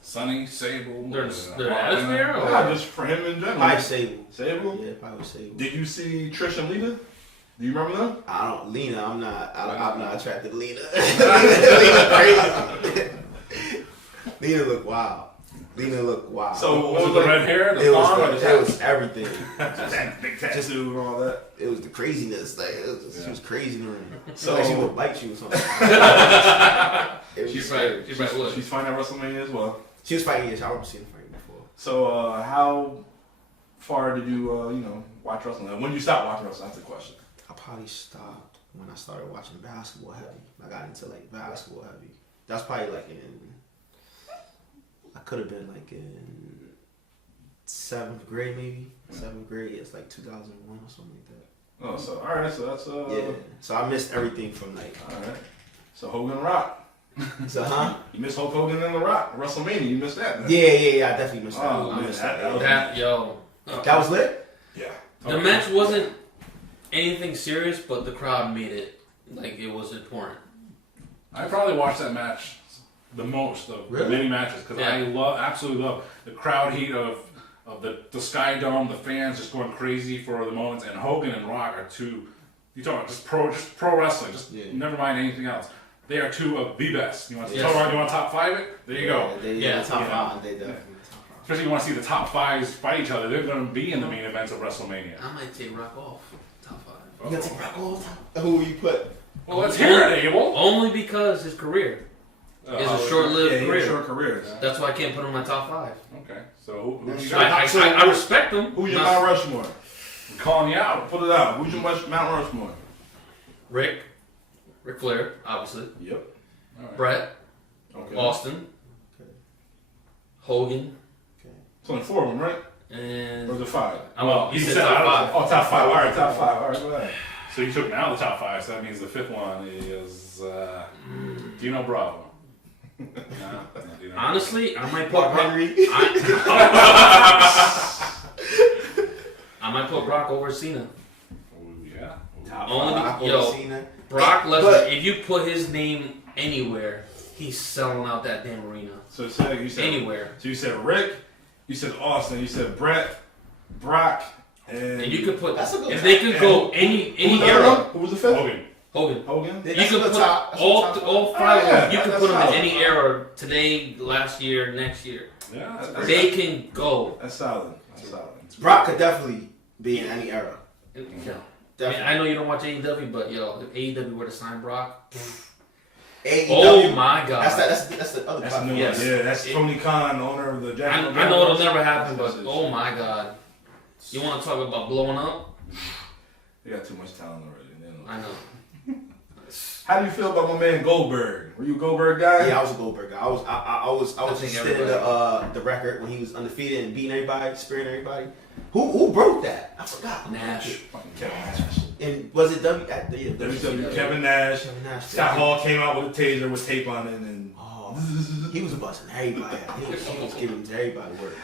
Sunny, Sable. They're there or? Yeah, just for him in general. Probably Sable. Sable? Yeah, probably Sable. Did you see Trish and Lita? Do you remember them? Lena, I'm not attracted to Lena. Lena crazy. Lena look wild. So Was it the red hair, the It thong, or the was everything. that big tattoo and all that. It was the craziness. Like, she was crazy in the ring. So- Like she would bite you or something. She's right. She's right. Look. She's fighting at WrestleMania as well. She was fighting. Yes, I remember seeing her fighting before. So how far did you watch wrestling? When did you stop watching wrestling? That's the question. I probably stopped when I started watching basketball heavy. I got into like basketball heavy. That's probably like I could have been like in 7th grade maybe. 7th grade. It's like 2001 or something like that. Oh, so all right, so that's Yeah. So I missed everything from like. All right. So Hogan Rock. So You missed Hulk Hogan and The Rock. WrestleMania, you missed that. Man. Yeah. I definitely missed that. Oh, I man, missed that That was lit. Yeah. The match wasn't anything serious, but the crowd made it like it was important. I probably watched that match the most of many matches because I absolutely love the crowd heat of the Sky Dome, the fans just going crazy for the moments, and Hogan and Rock are two. You talk about just pro wrestling, never mind anything else. They are two of the best. You want to you want top 5 it? There you go. Top 5. They definitely. Especially you want to see the top 5s fight each other. They're going to be in the main events of WrestleMania. I might take Rock off top 5. You gotta take Rock off. Who will you put? Well, let's hear it, Abel. Only because his career is a short-lived career. Short career. That's why I can't put him in my top 5. Okay, so who you I got? respect him. Who's your Mount Rushmore? I'm calling you out. Put it out. Who's your Mount Rushmore? Ric Flair, obviously. Yep. Right. Bret, Okay. Austin, Hogan, It's only 4 of them, right? and Or is it 5? Well, he said top 5. Oh, top 5. All right, top 5. All right, go ahead. So you took me out of the top 5, so that means the 5th one is Dino Bravo. No, Dino. Honestly, I might put Mark Rock. Henry. I might put Brock over Cena. Oh, yeah. Only Brock Lesnar. If you put his name anywhere, he's selling out that damn arena. So you said Anywhere. So you said Rick, you said Austin, you said Brett, Brock, and And you could put That's a good if they could go any era. Who was the 5th? Hogan. Hogan. Hogan. You That's could a put top- that's a all top- all 5 of them. You could that's put them in solid. any era. Today, last year, next year. Yeah, that's That's- They can go. That's solid. That's solid. Brock could definitely be in any era. Yeah. I mean, Definitely. I know you don't watch AEW, but yo, if AEW were to sign Brock, AEW. oh my god! That's the other That's platform. new. Yes. Yeah, that's Tony Khan, owner of the I Jacksonville. know it'll never happen, but That's oh my god! You want to talk about blowing up? They got too much talent already. They don't- I know. How do you feel about my man Goldberg? Were you a Goldberg guy? Yeah, I was a Goldberg guy. I was think extending everybody- the record when he was undefeated and beating everybody, spearing everybody. Who broke that? I forgot. Nash. Fucking Kevin Nash. And was it WCW, Kevin Nash. Kevin Nash. Scott Hall came out with a taser with tape on it, and Oh, he was busting everybody. He was giving to everybody work.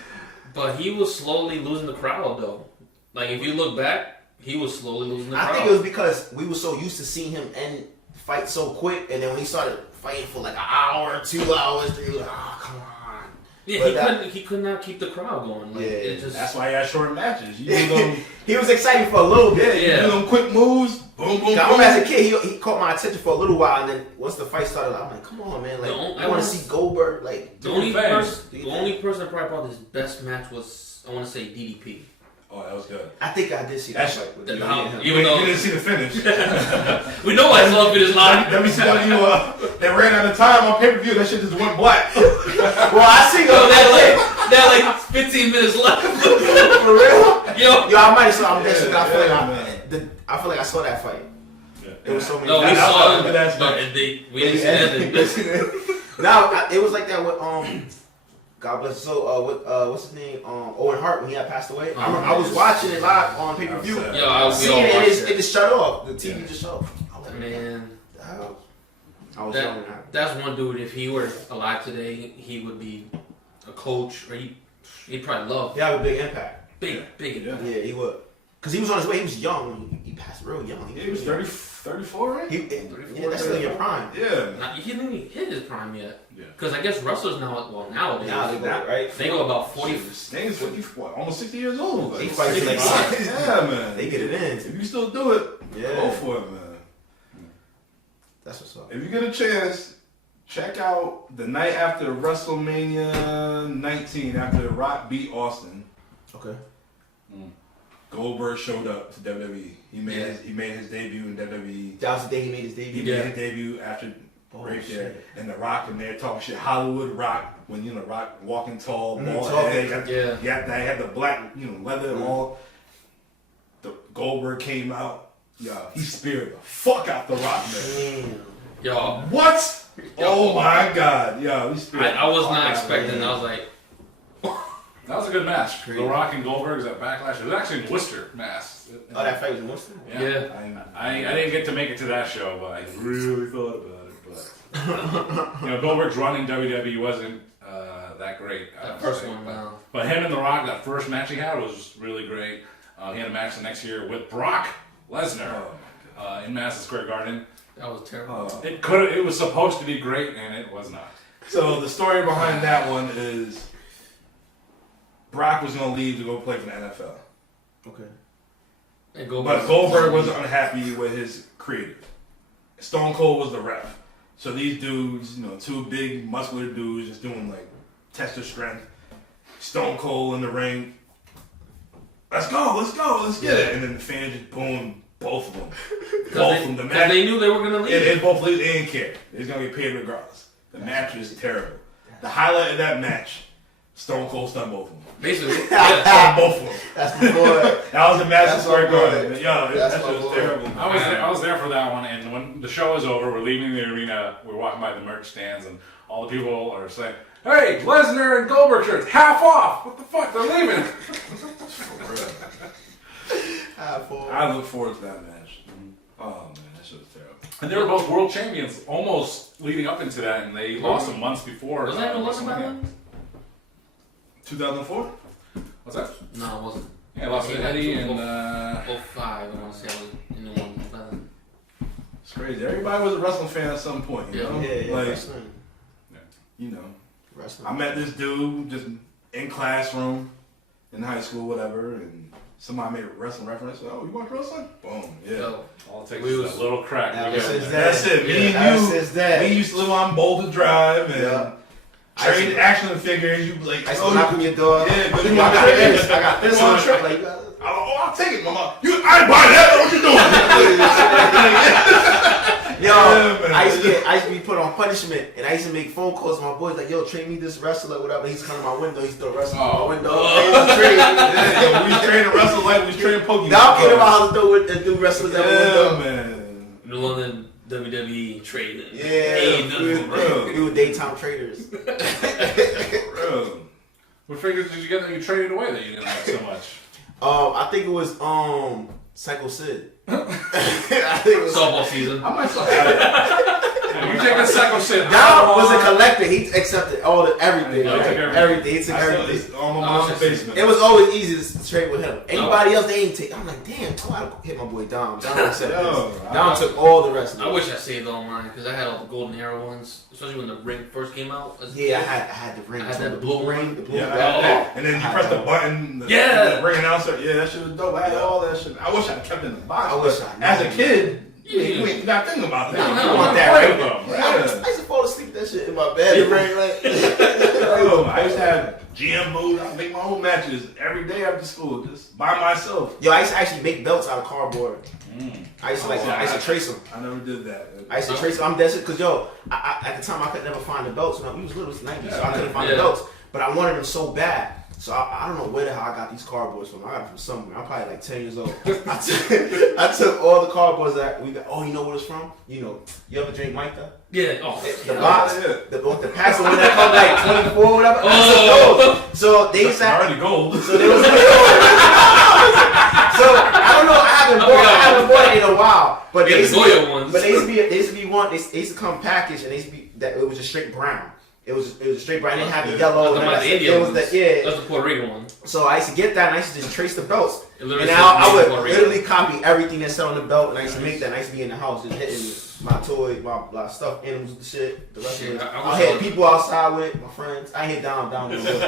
But he was slowly losing the crowd, though. Like if you look back, he was slowly losing the I crowd. think it was because we were so used to seeing him end fight so quick, and then when he started fighting for like an hour, 2 hours, he was like, oh, come on. Yeah, he could not keep the crowd going. Like, Yeah, it just that's why he had short matches. You do them, He was excited for a little bit. you do them quick moves, boom, boom, I boom. remember as a kid, he caught my attention for a little while, and then once the fight started, I'm like, come on, man. Like, I want to see Goldberg. Like, the only fans. person that probably brought his best match was, I want to say, DDP. Oh, that was good. I think I did see that That's- fight with that- him. how- You Even though didn't see the finish. we know I love it is live. WCW, they ran out of time on pay-per-view. That shit just went black. Well, I see Yo, those. they had like 15 minutes left. For real? Yo, Yo, I might have saw him that shit. I feel Yeah, like I feel like I saw that fight. Yeah. There was so many. no, we fights. saw good ass it. No, match. we didn't see that. Now it was like that with God bless. So what's his name? Owen Hart when he had passed away. I was watching it live on pay per view. Yo, we all Seeing it, and watched it just shut off. The TV just shut off. I was like, Man, I was young. that's one dude. If he were alive today, he would be a coach, or he'd probably love He had a big impact. big. Yeah. Yeah, he would. Cause he was on his way. He was young when he passed real young. He was 34, right? Yeah, that's still in your prime. Yeah. He didn't even hit his prime yet. Yeah. Because I guess wrestlers nowadays Now they got right. they go about 40. Sting's 54, almost 60 years old. They fight like 65. Yeah, man. They get it in. If you still do it, Yeah. go for it, man. That's what's up. If you get a chance, check out the night after WrestleMania 19, after Rock beat Austin. Okay. Goldberg showed up to WWE. He made his debut in WWE. That was the day he made his He debut. made his debut after right shit. there, and the Rock in there talking shit. Hollywood Rock, when Rock walking tall, bald talking. head. Yeah. They had the black, leather and all. The Goldberg came out. Yeah, he speared the fuck out the Rock, man. Damn. Yo, What? Oh my God. Yeah, he speared I was the fuck not out, expecting. man. I was like, That was a good match. Crazy. The Rock and Goldberg's at Backlash. It was actually in Worcester, Mass. Oh, that fight was in Worcester? Yeah. I didn't get to make it to that show, but I really thought about it. But Goldberg's run in WWE wasn't that great. That first one, no. But him and The Rock, that first match he had was really great. He had a match the next year with Brock Lesnar in Madison Square Garden. That was terrible. It was supposed to be great, and it was not. So the story behind that one is Brock was going to leave to go play for the NFL. Okay. And But Goldberg was unhappy with his creative. Stone Cold was the ref. So these dudes, two big muscular dudes just doing like test of strength. Stone Cold in the ring. Let's go, let's get it. And then the fans just boomed both of them. Both of them. The match, they knew they were going to leave. They both leave. They didn't care. They was going to get paid regardless. The match was terrible. The highlight of that match, Stone Cold stunned both of them. Basically. Stunned both of them. That's my boy. That was a Madison That's Square my boy. Garden. Yo, That's that my shit was boy. terrible. I was there for that one, and when the show was over, we're leaving the arena, we're walking by the merch stands, and all the people are saying, "Hey, Lesnar and Goldberg shirts, half off!" What the fuck? They're leaving. For real. Half off. I look forward to that match. Oh man, that shit was terrible. And they were both world champions almost leading up into that, and they lost them months before. Was that even Lesnar by then? 2004? What's that? No, it wasn't. Yeah, lost to Eddie and 05, I want to say I was in the one. It's crazy. Everybody was a wrestling fan at some point, you know? Yeah, Like, wrestling. you know. Wrestling. I met this dude just in classroom, in high school, whatever, and somebody made a wrestling reference. Oh, you watch wrestling? Boom, yeah. So, all it takes is a little crack. Ever Yeah. since That's it. Me Ever and you. since that. We used to live on Boulder Drive and Yeah. trade action figures. You be like, I used to knock on your door. Yeah, but I you got got this. this. I got this You on want trick. it? Like, you got it. I'll take it, mama. I ain't buy that. What you Yo, Yeah, man. I used to be put on punishment, and I used to make phone calls to my boys like, "Yo, trade me this wrestler, whatever." He's coming to my window. He's still wrestling my window. Trade. Yeah, we was training wrestle like we was training Pokemon. Now I'm kidding about how to do wrestlers at the window. man. the London WWE trading. Yeah, we were daytime traders. Bro. What figures did you get that you traded away that you didn't like so much? I think it was Psycho Sid. I think it was Softball season. I might still have it. You take a second shit. Dom was a collector. He accepted everything. Yeah, he took Everything. He took I still, everything. it's on my mom's basement. It was always easy to trade with him. Anybody else, they ain't take. I'm like, damn, I gotta hit my boy Dom. Dom accepted Yo, this. Dom took all the rest of I it. wish I saved all mine because I had all the golden arrow ones, especially when the ring first came out. Yeah, I had the ring. I had too. that blue ring. The blue Yeah, I ring. had that. And then you press the button, Yeah. the ring announcer. Yeah, that shit was dope. I had all that shit. I wish I kept it in the box. I wish but I as a knew. kid, Yeah. you ain't not thinking about that. No, You want that, Play right? with them. Yeah, I used to fall asleep with that shit in my bed. Right? Like, Yo, I used to have GM moves. I make my own matches every day after school, just by myself. yo, I used to actually make belts out of cardboard. I used to I used to trace them. I never did that. I used to trace them. I'm dead because yo, at the time I could never find the belts. When we was little, it was the 90s, so I couldn't find the Yeah. belts. But I wanted them so bad. So I don't know where the hell I got these cardboards from. I got them from somewhere. I'm probably like 10 years old. I took all the cardboards that we got. Oh, you know what it's from? You ever drink Micah? Yeah. Oh, The yeah. box, yeah. the packs, the one that come like 24 or whatever. I took those. So they used to have, already gold. so there was so I don't know. I haven't bought it in a while. But Yeah, they the used Goya ones. But they used to be one. They used to come packaged, and they used to be that it was just straight brown. It was a straight brown. It didn't have the yellow. That's And the Indian it was ones. yeah. That's the Puerto Rican one. So I used to get that, and I used to just trace the belts. It literally And says I made in would Puerto Rico. literally copy everything that said on the belt, and I used to make that. And I used to be in the house just hitting my toys, my stuffed animals, and shit. The rest Shit, of it. I I wish hit I was- people outside with my friends. I hit down with the book.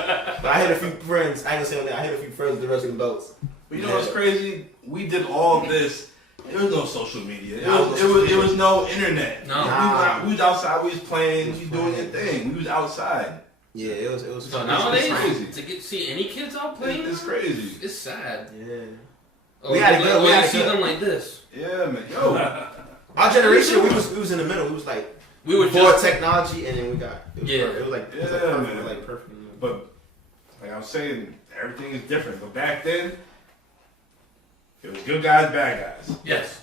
But I hit a few friends. I ain't gonna say that. I hit a few friends with the rest of the belts. But you know what's crazy? We did all this. There was no social media. Nah, It was no internet. No. We was outside. We was playing. We was doing your thing. We was outside. Yeah, it was. So it's nowadays, crazy. to see any kids out playing, It's crazy. it's sad. Yeah. Oh, We had a good- we had a see good- them like this. Yeah, man. Yo, Our generation, we was in the middle. We was like We were before just technology, and then we got it was Yeah. perfect. It was like Yeah, perfect. man. It was like perfect. but like I was saying, everything is different. But back then, it was good guys, bad guys. yes.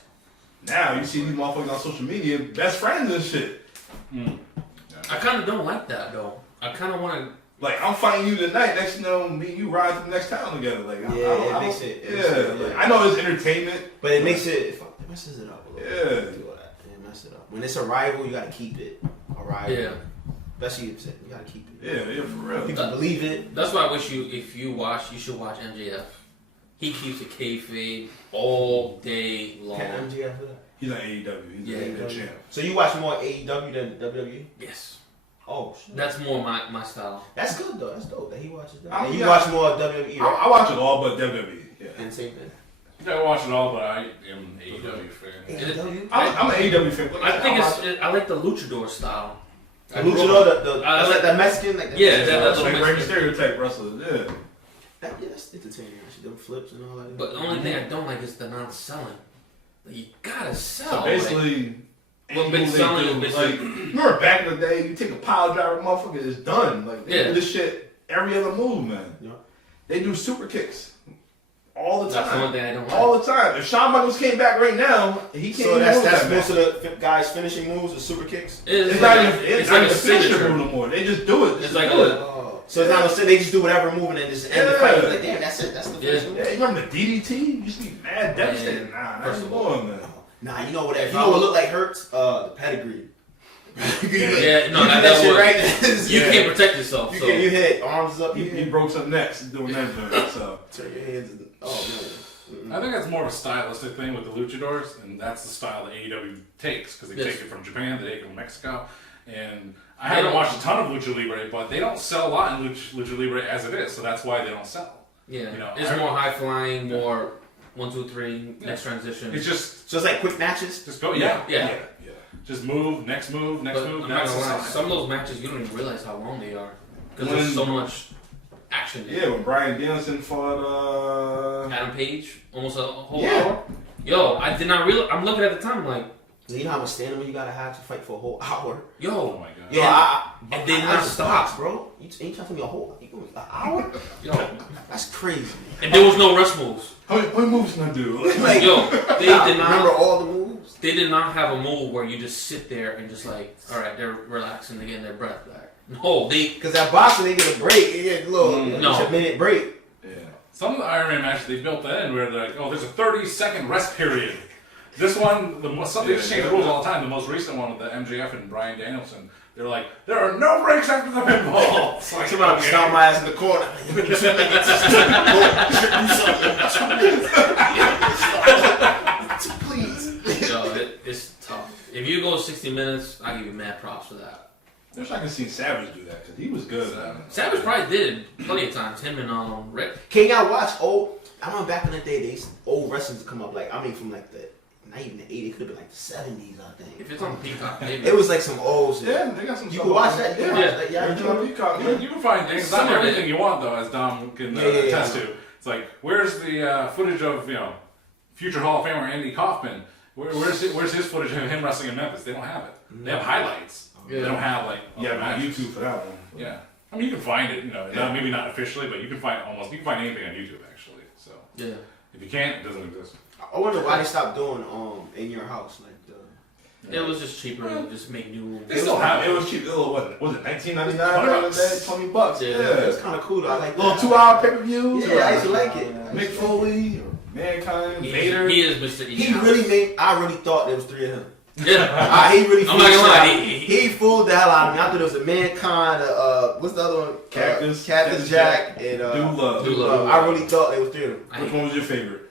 Now you see these motherfuckers on social media, best friends and shit. I kind of don't like that though. I kind of want to Like, I'm fighting you tonight. Next, you know, me and you ride to the next town together. Like, it makes it. Like, I know it's entertainment, but it makes it. It messes it up a little bit. Yeah. It messes it up. When it's a rival, you gotta keep it a rival. Yeah. Especially if you gotta keep it. Yeah, for real. People believe it. That's why I wish if you should watch MJF. He keeps a kayfabe all day long. Can MJF do that? He's on AEW. He's a champ. So you watch more AEW than WWE? Yes. Oh, shit. That's more my style. That's good though. That's dope that he watches that. I And you mean, watch more WWE, right? I watch it all, but WWE. Yeah. And same thing. I watch it all, but I am an AEW fan. AEW? I'm an AEW fan. I think I like the luchador style. Luchador, I like that Mexican, like that. Yeah, Mexican that like little Rey stereotype wrestlers. Yeah. that's entertaining. Actually, them flips and all that. But the only thing I don't like is the non-selling. Like, you gotta sell. So basically, Well, been selling is basically- like, remember back in the day, you take a pile driver, motherfucker, it's done. Like, they do this shit every other move, man. Yeah. They do super kicks all the time. That's the one thing I don't like. All the time. If Shawn Michaels came back right now, he can't. So that's that most of the guys' finishing moves, the super kicks. It's like not even it's not like a a signature signature move no more. They just do it. It's like do it. So it's not they just do whatever move and then just end the fight. It's like, damn, that's it. That's the finish move. Yeah, you remember the DDT? You used to be mad devastated. Man, Nah, first that's of the all, one, man. Nah, you know what? You know what look like hurts? The pedigree. Yeah, no, you that shit would- right. You can't protect yourself. So. You hit arms up. He broke some necks doing that joint, so. Turn your hands. Oh I think that's more of a stylistic thing with the luchadors, and that's the style that AEW takes, because they take it from Japan, they take it from Mexico, and I haven't watched a ton of Lucha Libre, but they don't sell a lot in Lucha Libre as it is, so that's why they don't sell. Yeah, You know, it's more high flying, more 1, 2, 3, next transition. It's just So it's like quick matches. just go, Yeah. just move, next move, next But move. I'm not That's gonna the lie, style. some of those matches you don't even realize how long they are because there's so much action. Yeah, when Bryan Danielson fought, Adam Page, almost a whole Yeah. hour. Yo, I did not realize. I'm looking at the time like, You know how much stamina you gotta have to fight for a whole hour. Oh yo, my god. Yeah, and they not stop. bro. You ain't trying to tell me a whole an hour? Yo, That's crazy. and there was no rest moves. how many moves can I do? Like, Yo, they did remember not. all the moves. They did not have a move where you just sit there and just like, all right, they're relaxing, they getting their breath back. No, they. Because that boxing, they get a break. They get a little, No. a minute break. Yeah. Some of the Iron Man matches, they built that in where they're like, oh, there's a 30-second rest period. This one, they just change the rules all the time. The most recent one with the MJF and Bryan Danielson, they're like, there are no breaks after the pinfall. It's like, Somebody okay. stomp my ass in the corner. Please. Yo, it's tough. If you go 60 minutes, I give you mad props for that. I wish I could see Savage do that because he was good. Savage probably did it plenty of times. Him and Rick. Can y'all watch old? I remember back in the day, old wrestlers would come up like from like the not even the 80s, it could have been like the 70s, I think. If it's on Peacock, maybe. It was like some old shit. Yeah, they got some. You can watch that. Yeah, Yeah. They're doing Peacock. You can find things, Some not of it. everything you want though, as Dom can attest to. It's like, where's the footage of future Hall of Famer Andy Kaufman? Where's his footage of him wrestling in Memphis? They don't have it. They have highlights. Yeah. They don't have like Yeah, on matches. YouTube for that one. Yeah, I mean you can find it. Maybe not officially, but you can find anything on YouTube actually. So Yeah. if you can't, it doesn't exist. I wonder why they stopped doing in your house like the. It was just cheaper to just make new. They still have It it. was cheap. Was it $19.99 back in the day? $20. Yeah. It's kind of cool though. I like Little that. 2-hour pay-per-views. Yeah, I used to like it. Mick Foley, or Mankind, Vader. He is Mr. E. He really made. I really thought there was 3 of him. Yeah. He really. I'm not gonna lie, He fooled the hell out of me. I thought it was a Mankind. What's the other one? Cactus Jack, and Dude Love. Dude Love. I really thought there was 3 of them. Which one was your favorite?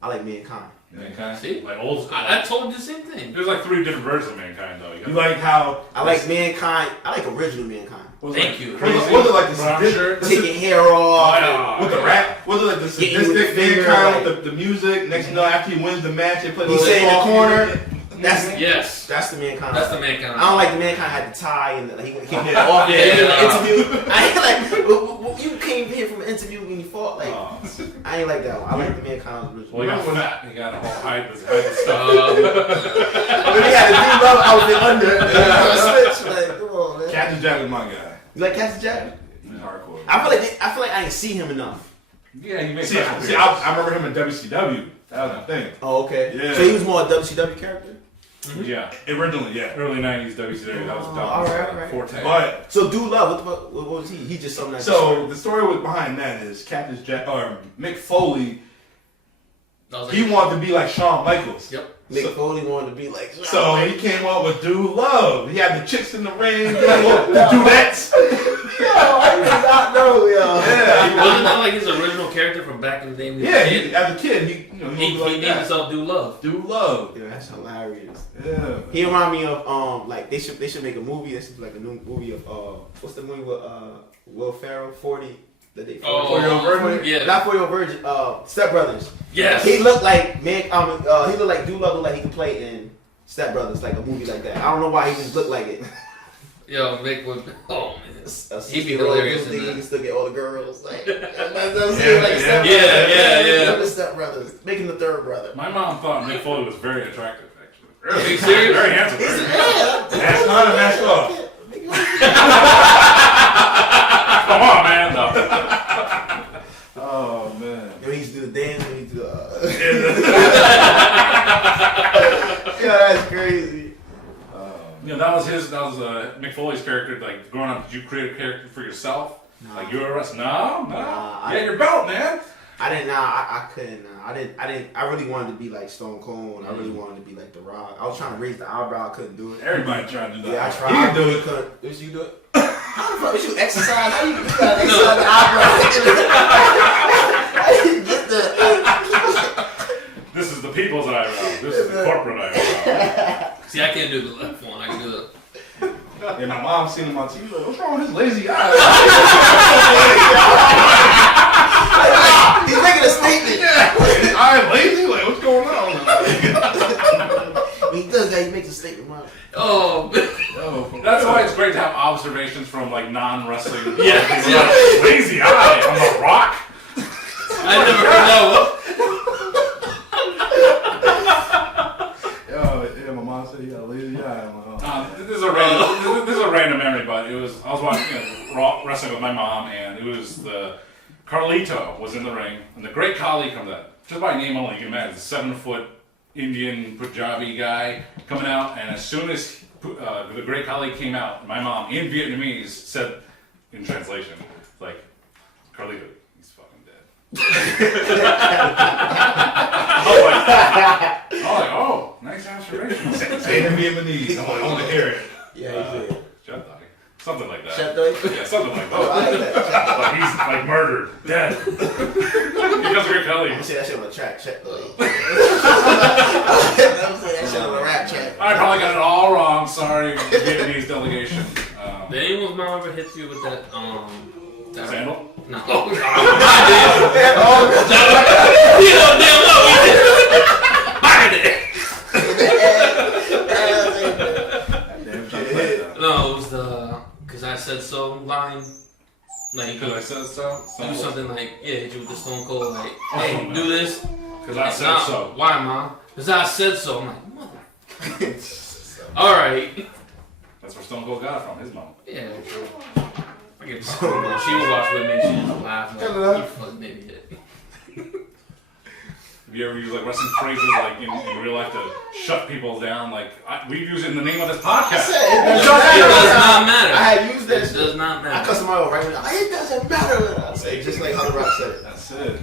I like Mankind. Mankind. See? Like old school. I told you the same thing. There's like 3 different versions of Mankind though. You like how? I like Mankind. I like original Mankind. Thank you. Was it like the Brown sadistic? shirt. Taking hair off. Oh, With the rap? Was it like the Getting with sadistic the finger, Mankind like- with the music? Next thing you know, after he wins the match, they put He a sit in the little corner. That's Yes. that's the Mankind. That's the Mankind. I don't like the Mankind had the tie and he came here off Yeah, in yeah. the interview. I ain't like well, you came here from an interview when you fought. Like I ain't like that one. I like the Mankind original. Well, he got fat. He got to hide the stuff. I mean, he had a D love outfit under. Switch. Like, come on, man. Cactus Jack was my guy. You like Captain Jack? He's hardcore. I feel like I ain't see him enough. Yeah, he makes See, I remember him in WCW. That was my thing. Oh, okay. Yeah. So he was more a WCW character. Mm-hmm. Yeah. Originally, yeah. Early 90s WCW. That was all right. forte. But So Dude Love, what was he? He just something that. so the story behind that is Cactus Jack or Mick Foley. He wanted to be like Shawn Michaels. Yep. Mick Foley wanted to be like. So he came up with Dude Love. He had the chicks in the ring, the dudettes. Yo, I did not know, yo. Yeah. Wasn't that like his original character from back in the day? When he was a kid? As a kid, he He like named that. himself Dude Love. Dude Love. Yeah, that's hilarious. Yeah. He remind me of like they should make a movie. This is like a new movie of what's the movie with Will Ferrell 40. That they 40-Year-Old Virgin? Yeah. Not 40-Year-Old Virgin. Step Brothers. Yes. He looked like he looked like Dude Love looked like he could play in Step Brothers, like a movie like that. I don't know why he just looked like it. Yo, Mick would. Oh man. He'd be hilarious in He that. can still get all the girls. Like, Yeah. Step Brothers. Making the third brother. My mom thought Mick Foley was very attractive, actually. Are you serious? Very handsome. Mask on and mask off. Come on, man. No. Oh man. Yo, he used to do the dance and he used to do yeah, that's crazy. You know, that was Mick Foley's character. Like, growing up, did you create a character for yourself? Nah. Like, you were a wrestler? No. Nah, You had your belt, man. I didn't. I couldn't. I really wanted to be like Stone Cold. I really wanted to be like The Rock. I was trying to raise the eyebrow. I couldn't do it. Everybody tried to do that. Yeah, I tried. He I can do really it. couldn't. Did you do it? How the fuck did you exercise? How you do that? Exercise the eyebrow. How you get that? This is the people's eyebrow. This is the corporate eyebrow. See, I can't do the left one. I can do the. And my mom seen him on TV. Like, what's wrong with his lazy eye? He's making a statement. His eye lazy? Like, what's going on? When he does that, he makes a statement. Right? Oh. That's why it's great to have observations from, like, non-wrestling. Yes. Lazy eye on The Rock. I never heard that Yeah, my mom said he got a lazy eye. I'm like, oh. This is a random memory, but I was watching wrestling with my mom, and it was Carlito was in the ring, and the Great Khali comes out. Just by name only, you can imagine, 7-foot Indian Punjabi guy coming out, and as soon as the Great Khali came out, my mom in Vietnamese said, in translation, like, Carlito, he's fucking dead. I was like, oh, nice observation. Say it in Vietnamese. I want to hear it. Yeah, he did. Something like that. Shut down. Yeah, something like that. Oh, I like that. Like he's like murdered, dead. Because of Rick Kelly. I'm say that shit on the track. Check. I'm saying that shit on the rap track. I probably got it all wrong. Sorry, Vietnamese delegation. Did anyone's mom ever hit you with that? Sandal? No. Oh, You know damn well we did. Buy it. No, it was the "cause I said so" line. Like, Because I said so? do something like, yeah, hit you with the Stone Cold, like, hey, do this. Because I said so. Why, Mom? Because I said so. I'm like, mother. Alright. That's where Stone Cold got it from, his mom. Yeah. I get she would watch with me and she just laugh like, you fucking idiot. Have you ever used like wrestling phrases like in real life to shut people down? Like, we've used it in the name of this podcast. It does not matter. I had used that It shit. does not I matter. cut somebody off right now. It doesn't matter. I say just like how the Rock said it. That's it.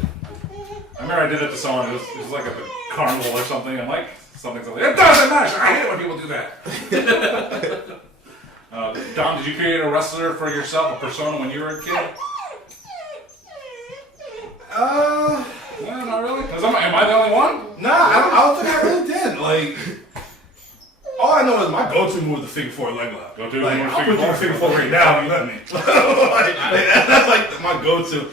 I remember I did it to someone. It was like at the carnival or something. I'm like, something's like, it doesn't matter. I hate it when people do that. Dom, did you create a wrestler for yourself, a persona when you were a kid? No, not really. Am I the only one? Nah, I don't think I really did. Like, all I know is my go-to move is the figure four leg lock. Go-to like, move is I'll put you in figure figure four. four right now if you let me. That's like my go-to.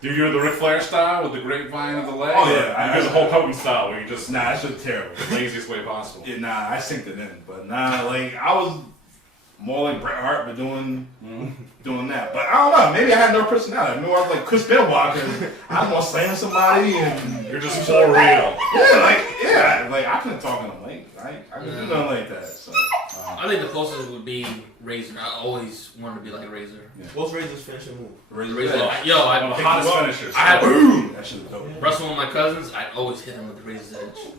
Do you do the Ric Flair style with the grapevine of the leg? Oh, yeah. I do the Hulk Hogan style where you just Nah, that shit's terrible. the laziest way possible. Yeah, nah, I synced it in. But nah, like, I was more like Bret Hart, but doing that. But I don't know, maybe I had no personality. I knew I was like Chris Benoit because I was gonna slam somebody and You're just for real. like I couldn't talk in a lake. I couldn't do nothing like that. So I think the closest would be Razor. I always wanted to be like Razor. What's Razor's finishing move? Razor. One of the I hottest finishers. I had boom, that shit's dope. wrestle with my cousins. I'd always hit him with the Razor's Edge.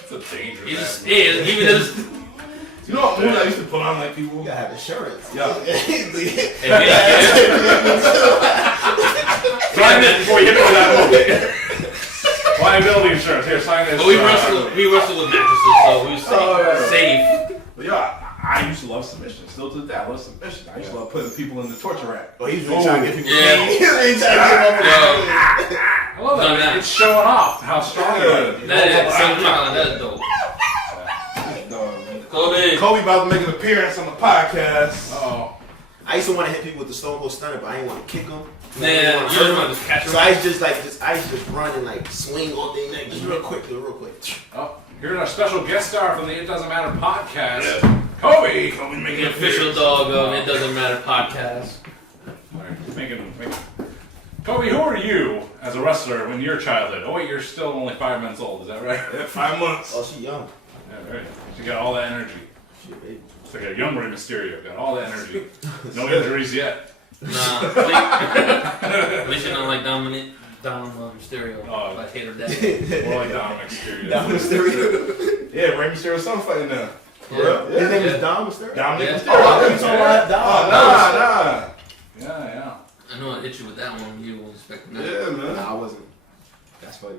It's a dangerous. It just is. Even if it's, You know what moves I used to put on like people? You gotta have insurance. Yeah. Sign this before you hit me with that movie. Liability insurance. Here, sign this. but we wrestle with mattresses, so we was safe. But yeah, I used to love submission. Still to the day, I love submission. I used to love putting people in the torture rack. Oh, he's really trying to get people. Yeah. He's really trying to get them I love that. It's showing off how strong you are. That is dope. Kobe about to make an appearance on the podcast. Oh. I used to want to hit people with the Stone Cold Stunner, but I didn't want to kick them. Man, you just want to catch So I used to just run and like swing all day, like just real quick. Oh, here's our special guest star from the It Doesn't Matter podcast, Kobe. Kobe the making official dog of It Doesn't Matter podcast. All right, making. Kobe, who are you as a wrestler when your childhood? Oh wait, you're still only 5 months old. Is that right? Yeah, 5 months. Oh, she young. Yeah, right. She got all that energy. Shit, baby. It's like a young Rey Mysterio. Got all that energy. No injuries yet. Nah, at least you don't like Dom Mysterio. Oh. Like hate or death. More like Dominic Mysterio. Dom Mysterio. Yeah, Rey Mysterio's son fighting now. Yeah. His name is Dom Mysterio? Dominic Yeah. Mysterio. Oh, I thought you were talking about Dom. Nah. Yeah. I know an issue with that one. You won't expect that. Yeah, man. Nah, I wasn't. That's funny.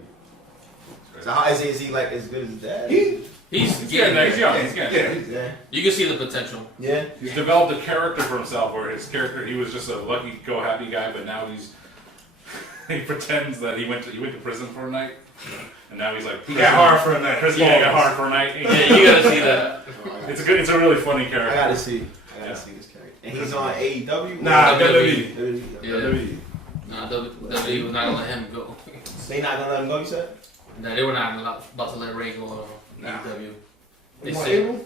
So how is he like as good as his dad? He's He's getting getting there. He's young. He's getting Yeah. You can see the potential. Yeah. He's developed a character for himself where his character, he was just a lucky-go-happy guy, but now he pretends that he went to prison for a night, and now he's like, He got hard for a night. Chris Paul got hard for a night. Yeah, you gotta see that. It's a really funny I character. gotta see this character. And he's on AEW? Nah, WWE. WWE. Yeah. Nah, WWE was not gonna let him go. They not gonna let him go, you said? Nah, they were not about to let Ray go on AEW. They You want said, Abel?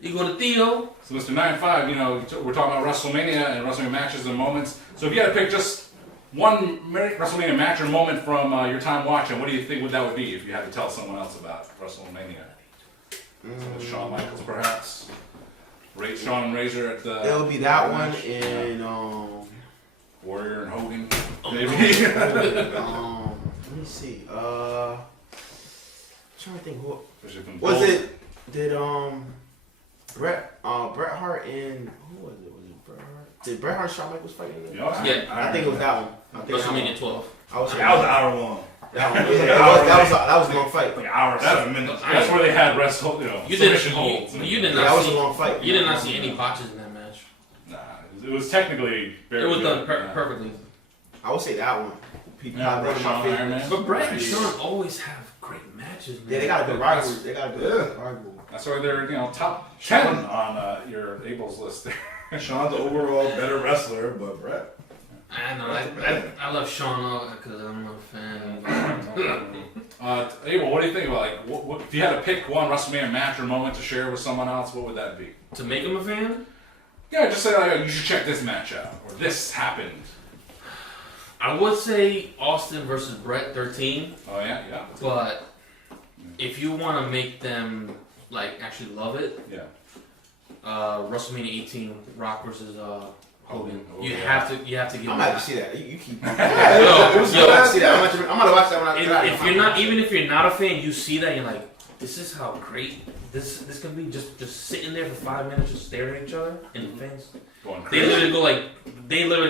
you going to Theo? So Mr. 9-5, we're talking about WrestleMania and WrestleMania matches and moments. So if you had to pick just one WrestleMania match or moment from your time watching, what do you think that would be if you had to tell someone else about WrestleMania? Shawn Michaels, perhaps? Shawn Razor at the... It would be that one match? and Warrior and Hogan, Oh, maybe. let me see. I'm trying to think who Especially from was both. it? Did Bret Hart and who was it? Was it Bret Hart? Did Bret Hart and Shawn Michaels fight in there? Yeah. I think it was that one. I think WrestleMania 12. I was That was an hour long. that one. Yeah, that was a long fight. Like an hour, 7 minutes. That's where they had You submission holds. didn't Yeah, that was a see. long fight. You did not see any botches in that match. Nah, it was technically very It was good. done perfectly. I would say that one. People Yeah, one of my Shawn favorites. Iron Man. But Brett and Sean always have great matches, man. Yeah, they got a good rivalry. They got a good rivalry. That's why they're top 10 on your Abel's list there. Sean's the overall better wrestler, but Brett. I know. I love Sean because I'm a fan. Abel, what do you think about what if you had to pick one WrestleMania match or moment to share with someone else? What would that be? To make him a fan? Yeah, just say like you should check this match out or this happened. I would say Austin versus Brett 13, Oh yeah. but if you want to make them like actually love it, Yeah. WrestleMania 18, Rock versus Hogan. Oh, You yeah. have to give. I'm gonna have to see that. You keep. Yo, I'm gonna see that. I'm gonna watch that when I get out. If you're not, even if you're not a fan, you see that you're like, this is how great this can be. Just sitting there for 5 minutes, just staring at each other in the face. Going They crazy. literally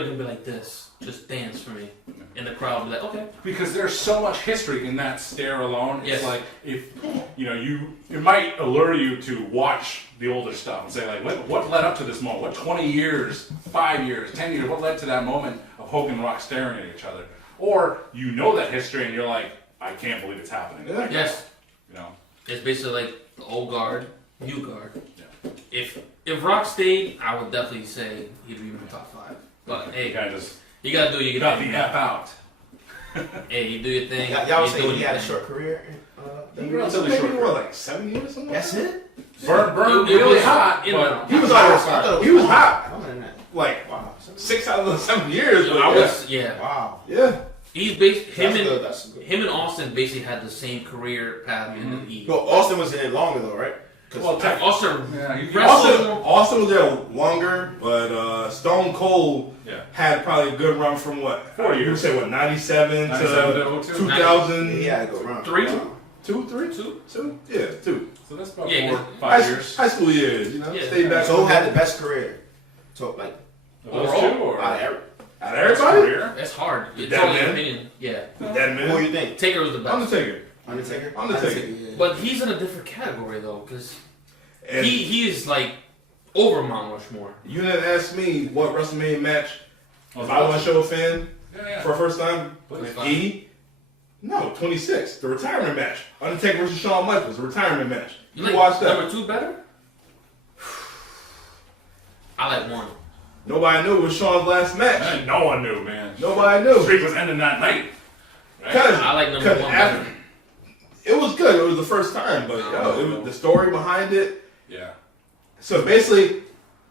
can be like this. Just dance for me, and the crowd will be like, okay. Because there's so much history in that stare alone. It's Yes. like if it might allure you to watch the older stuff and say like, what led up to this moment? What 20 years, 5 years, 10 years? What led to that moment of Hogan and Rock staring at each other? Or you know that history and you're like, I can't believe it's happening. Yeah. Yes, You know. it's basically like the old guard, new guard. Yeah. If Rock stayed, I would definitely say he'd be in the top 5. But hey, You kind of just you gotta do your got thing. the F out. Hey, you do your thing. Y'all was you do saying he your had a thing. short career. Relatively short. What, like 7 years or something? That's it. Burned It really was- hot. you but know. He was already He was hot. Longer than that. Like Wow. 6 out of the 7 years. Yo, But I was Wow. yeah. He's him and That's good. him and Austin basically had the same career path in the East. But Austin was in it longer though, right? Well, Austin Yeah, he- wrestled. Austin was there longer, but Stone Cold Yeah. had probably a good run from what? 4 You would years. say what, 97 97 to to 02? 2000. He had to go around. 3? 2, 3? 2? Yeah, 2. So that's about Yeah, 4, 5 years. High school years, you know. Yeah. Stay back. So who had the best career? So like Of those Overall? two, or out of every, Out of everybody? career? It's hard. It's That only man? an opinion. Yeah. That who do man. you think? Taker was the best. Undertaker. Undertaker. Yeah. But he's in a different category though, because And he is like over Mount Rushmore. you didn't ask me what WrestleMania match Oh, if I want to show a fan Yeah. for the first time. Please. No, 26, the retirement match. Undertaker versus Shawn Michaels, the retirement match. You like watched that? number 2 better? I like 1. Nobody knew it was Shawn's last match. Man, no one knew, man. Nobody The knew. streak was ending that night. Right? I like number 1 better. It was good. It was the first time, but it was the story behind it. Yeah. So basically,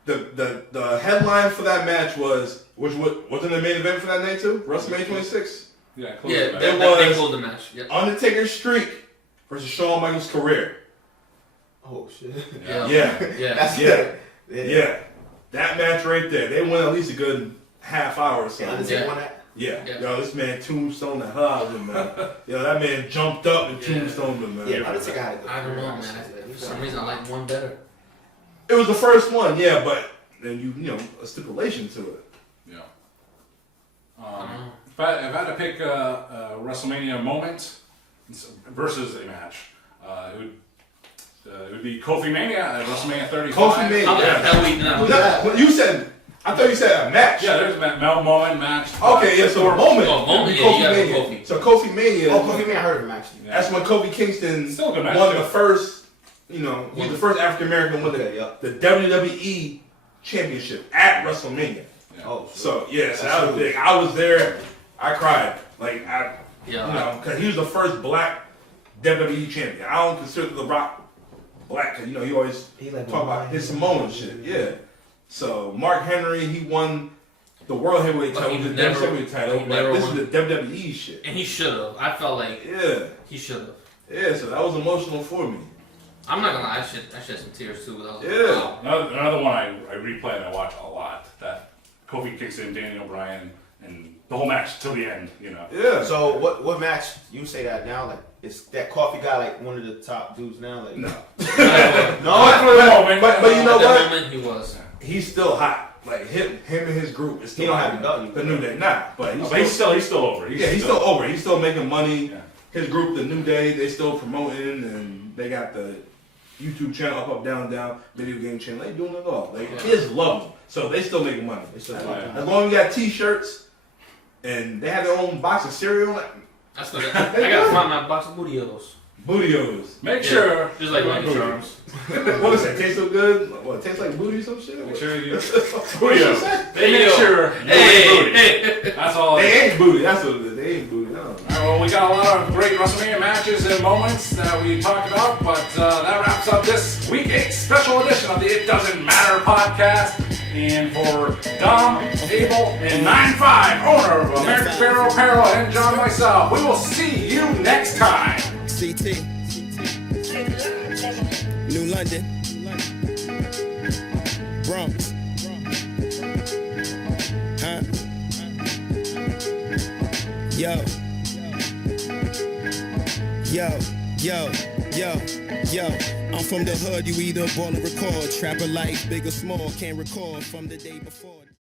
the headline for that match was, which wasn't the main event for that night too? WrestleMania 26. Yeah, close Yeah, to that, that. they was- closed the match. Yep. Undertaker's streak versus Shawn Michaels' career. Oh shit. Yeah. Yeah. That's Yeah. it. Yeah. That match right there. They went at least a good half hour or so. Yeah, Undertaker Yeah. won that. Yeah. Yeah. Yo, this man tombstone the hell out of him, man. Yo, that man jumped up and tombstoned him, man. Yeah, Undertaker had a good I don't know, career, man. honestly. For some reason, I like 1 better. It was the first one, yeah, but then you know, a stipulation to it. Yeah. I don't know. If I had to pick a WrestleMania moment versus a match, it would be Kofi Mania at WrestleMania 35. Kofi Mania. How the Yeah. hell we know? No, but you said, I thought you said a match. Yeah, there's a Mel moment match. Okay, yeah, so a moment. Oh, moment, yeah, Kofi you gotta Mania. go Kofi. So Kofi Mania. Oh, Kofi Mania, I heard of him actually. Yeah. That's when Kofi Kingston Still a good match, won too. the first, you know, he's the first African American win Okay, yeah. the WWE Championship at WrestleMania. Yeah. Oh, So yeah, so that was big. I was there. I cried. Like Yeah. you know, because he was the first black WWE champion. I don't consider The Rock black because you know he always He like talk about his Samoan shit. Yeah. So Mark Henry, he won the World Heavyweight But title, he the never- heavyweight title. he But never this won. is the WWE shit. And he should have. I felt like Yeah. he should have. Yeah. So that was emotional for me. I'm not gonna lie, I shed some tears too. But I was like, Yeah. wow. Another one I replay and I watch a lot. That Kofi Kingston, Daniel Bryan, and the whole match till the end. You know. Yeah. So what match you say that now? Like is that Coffee guy like one of the top dudes now? Like No. no. But you know At that what? moment, he was. He's still hot. Like him and his group is still He don't hot. have the belt. The New Day, nah. But But he's still over. Yeah, he's still over. He's still making money. Yeah. His group, the New Day, they still promoting, and they got the YouTube channel, up, down, down, video game channel. They doing it all. Like Yeah. kids love them, so they still making money. It's still Yeah. As long as you got T-shirts, and they have their own box of cereal, I still got. I gotta find my box of bootios. Bootios. Make Yeah. sure. Just like Lucky Charms. What is that? Taste so good? What? Taste like booty, some shit? Make sure you. What you say? They make sure. Hey. That's all. They ain't booty. That's what it is. They ain't booty. No. All right, well, we got a lot of great WrestleMania matches and moments that we talked about, but that wraps up this Week 8 special edition of the It Doesn't Matter podcast. And for Dom, Abel, and 9-5, owner of American Apparel, and John myself, we will see you next time. CT, New London, Bronx, huh? Yo, I'm from the hood, you either ball or record. Trapper life, big or small, can't recall from the day before.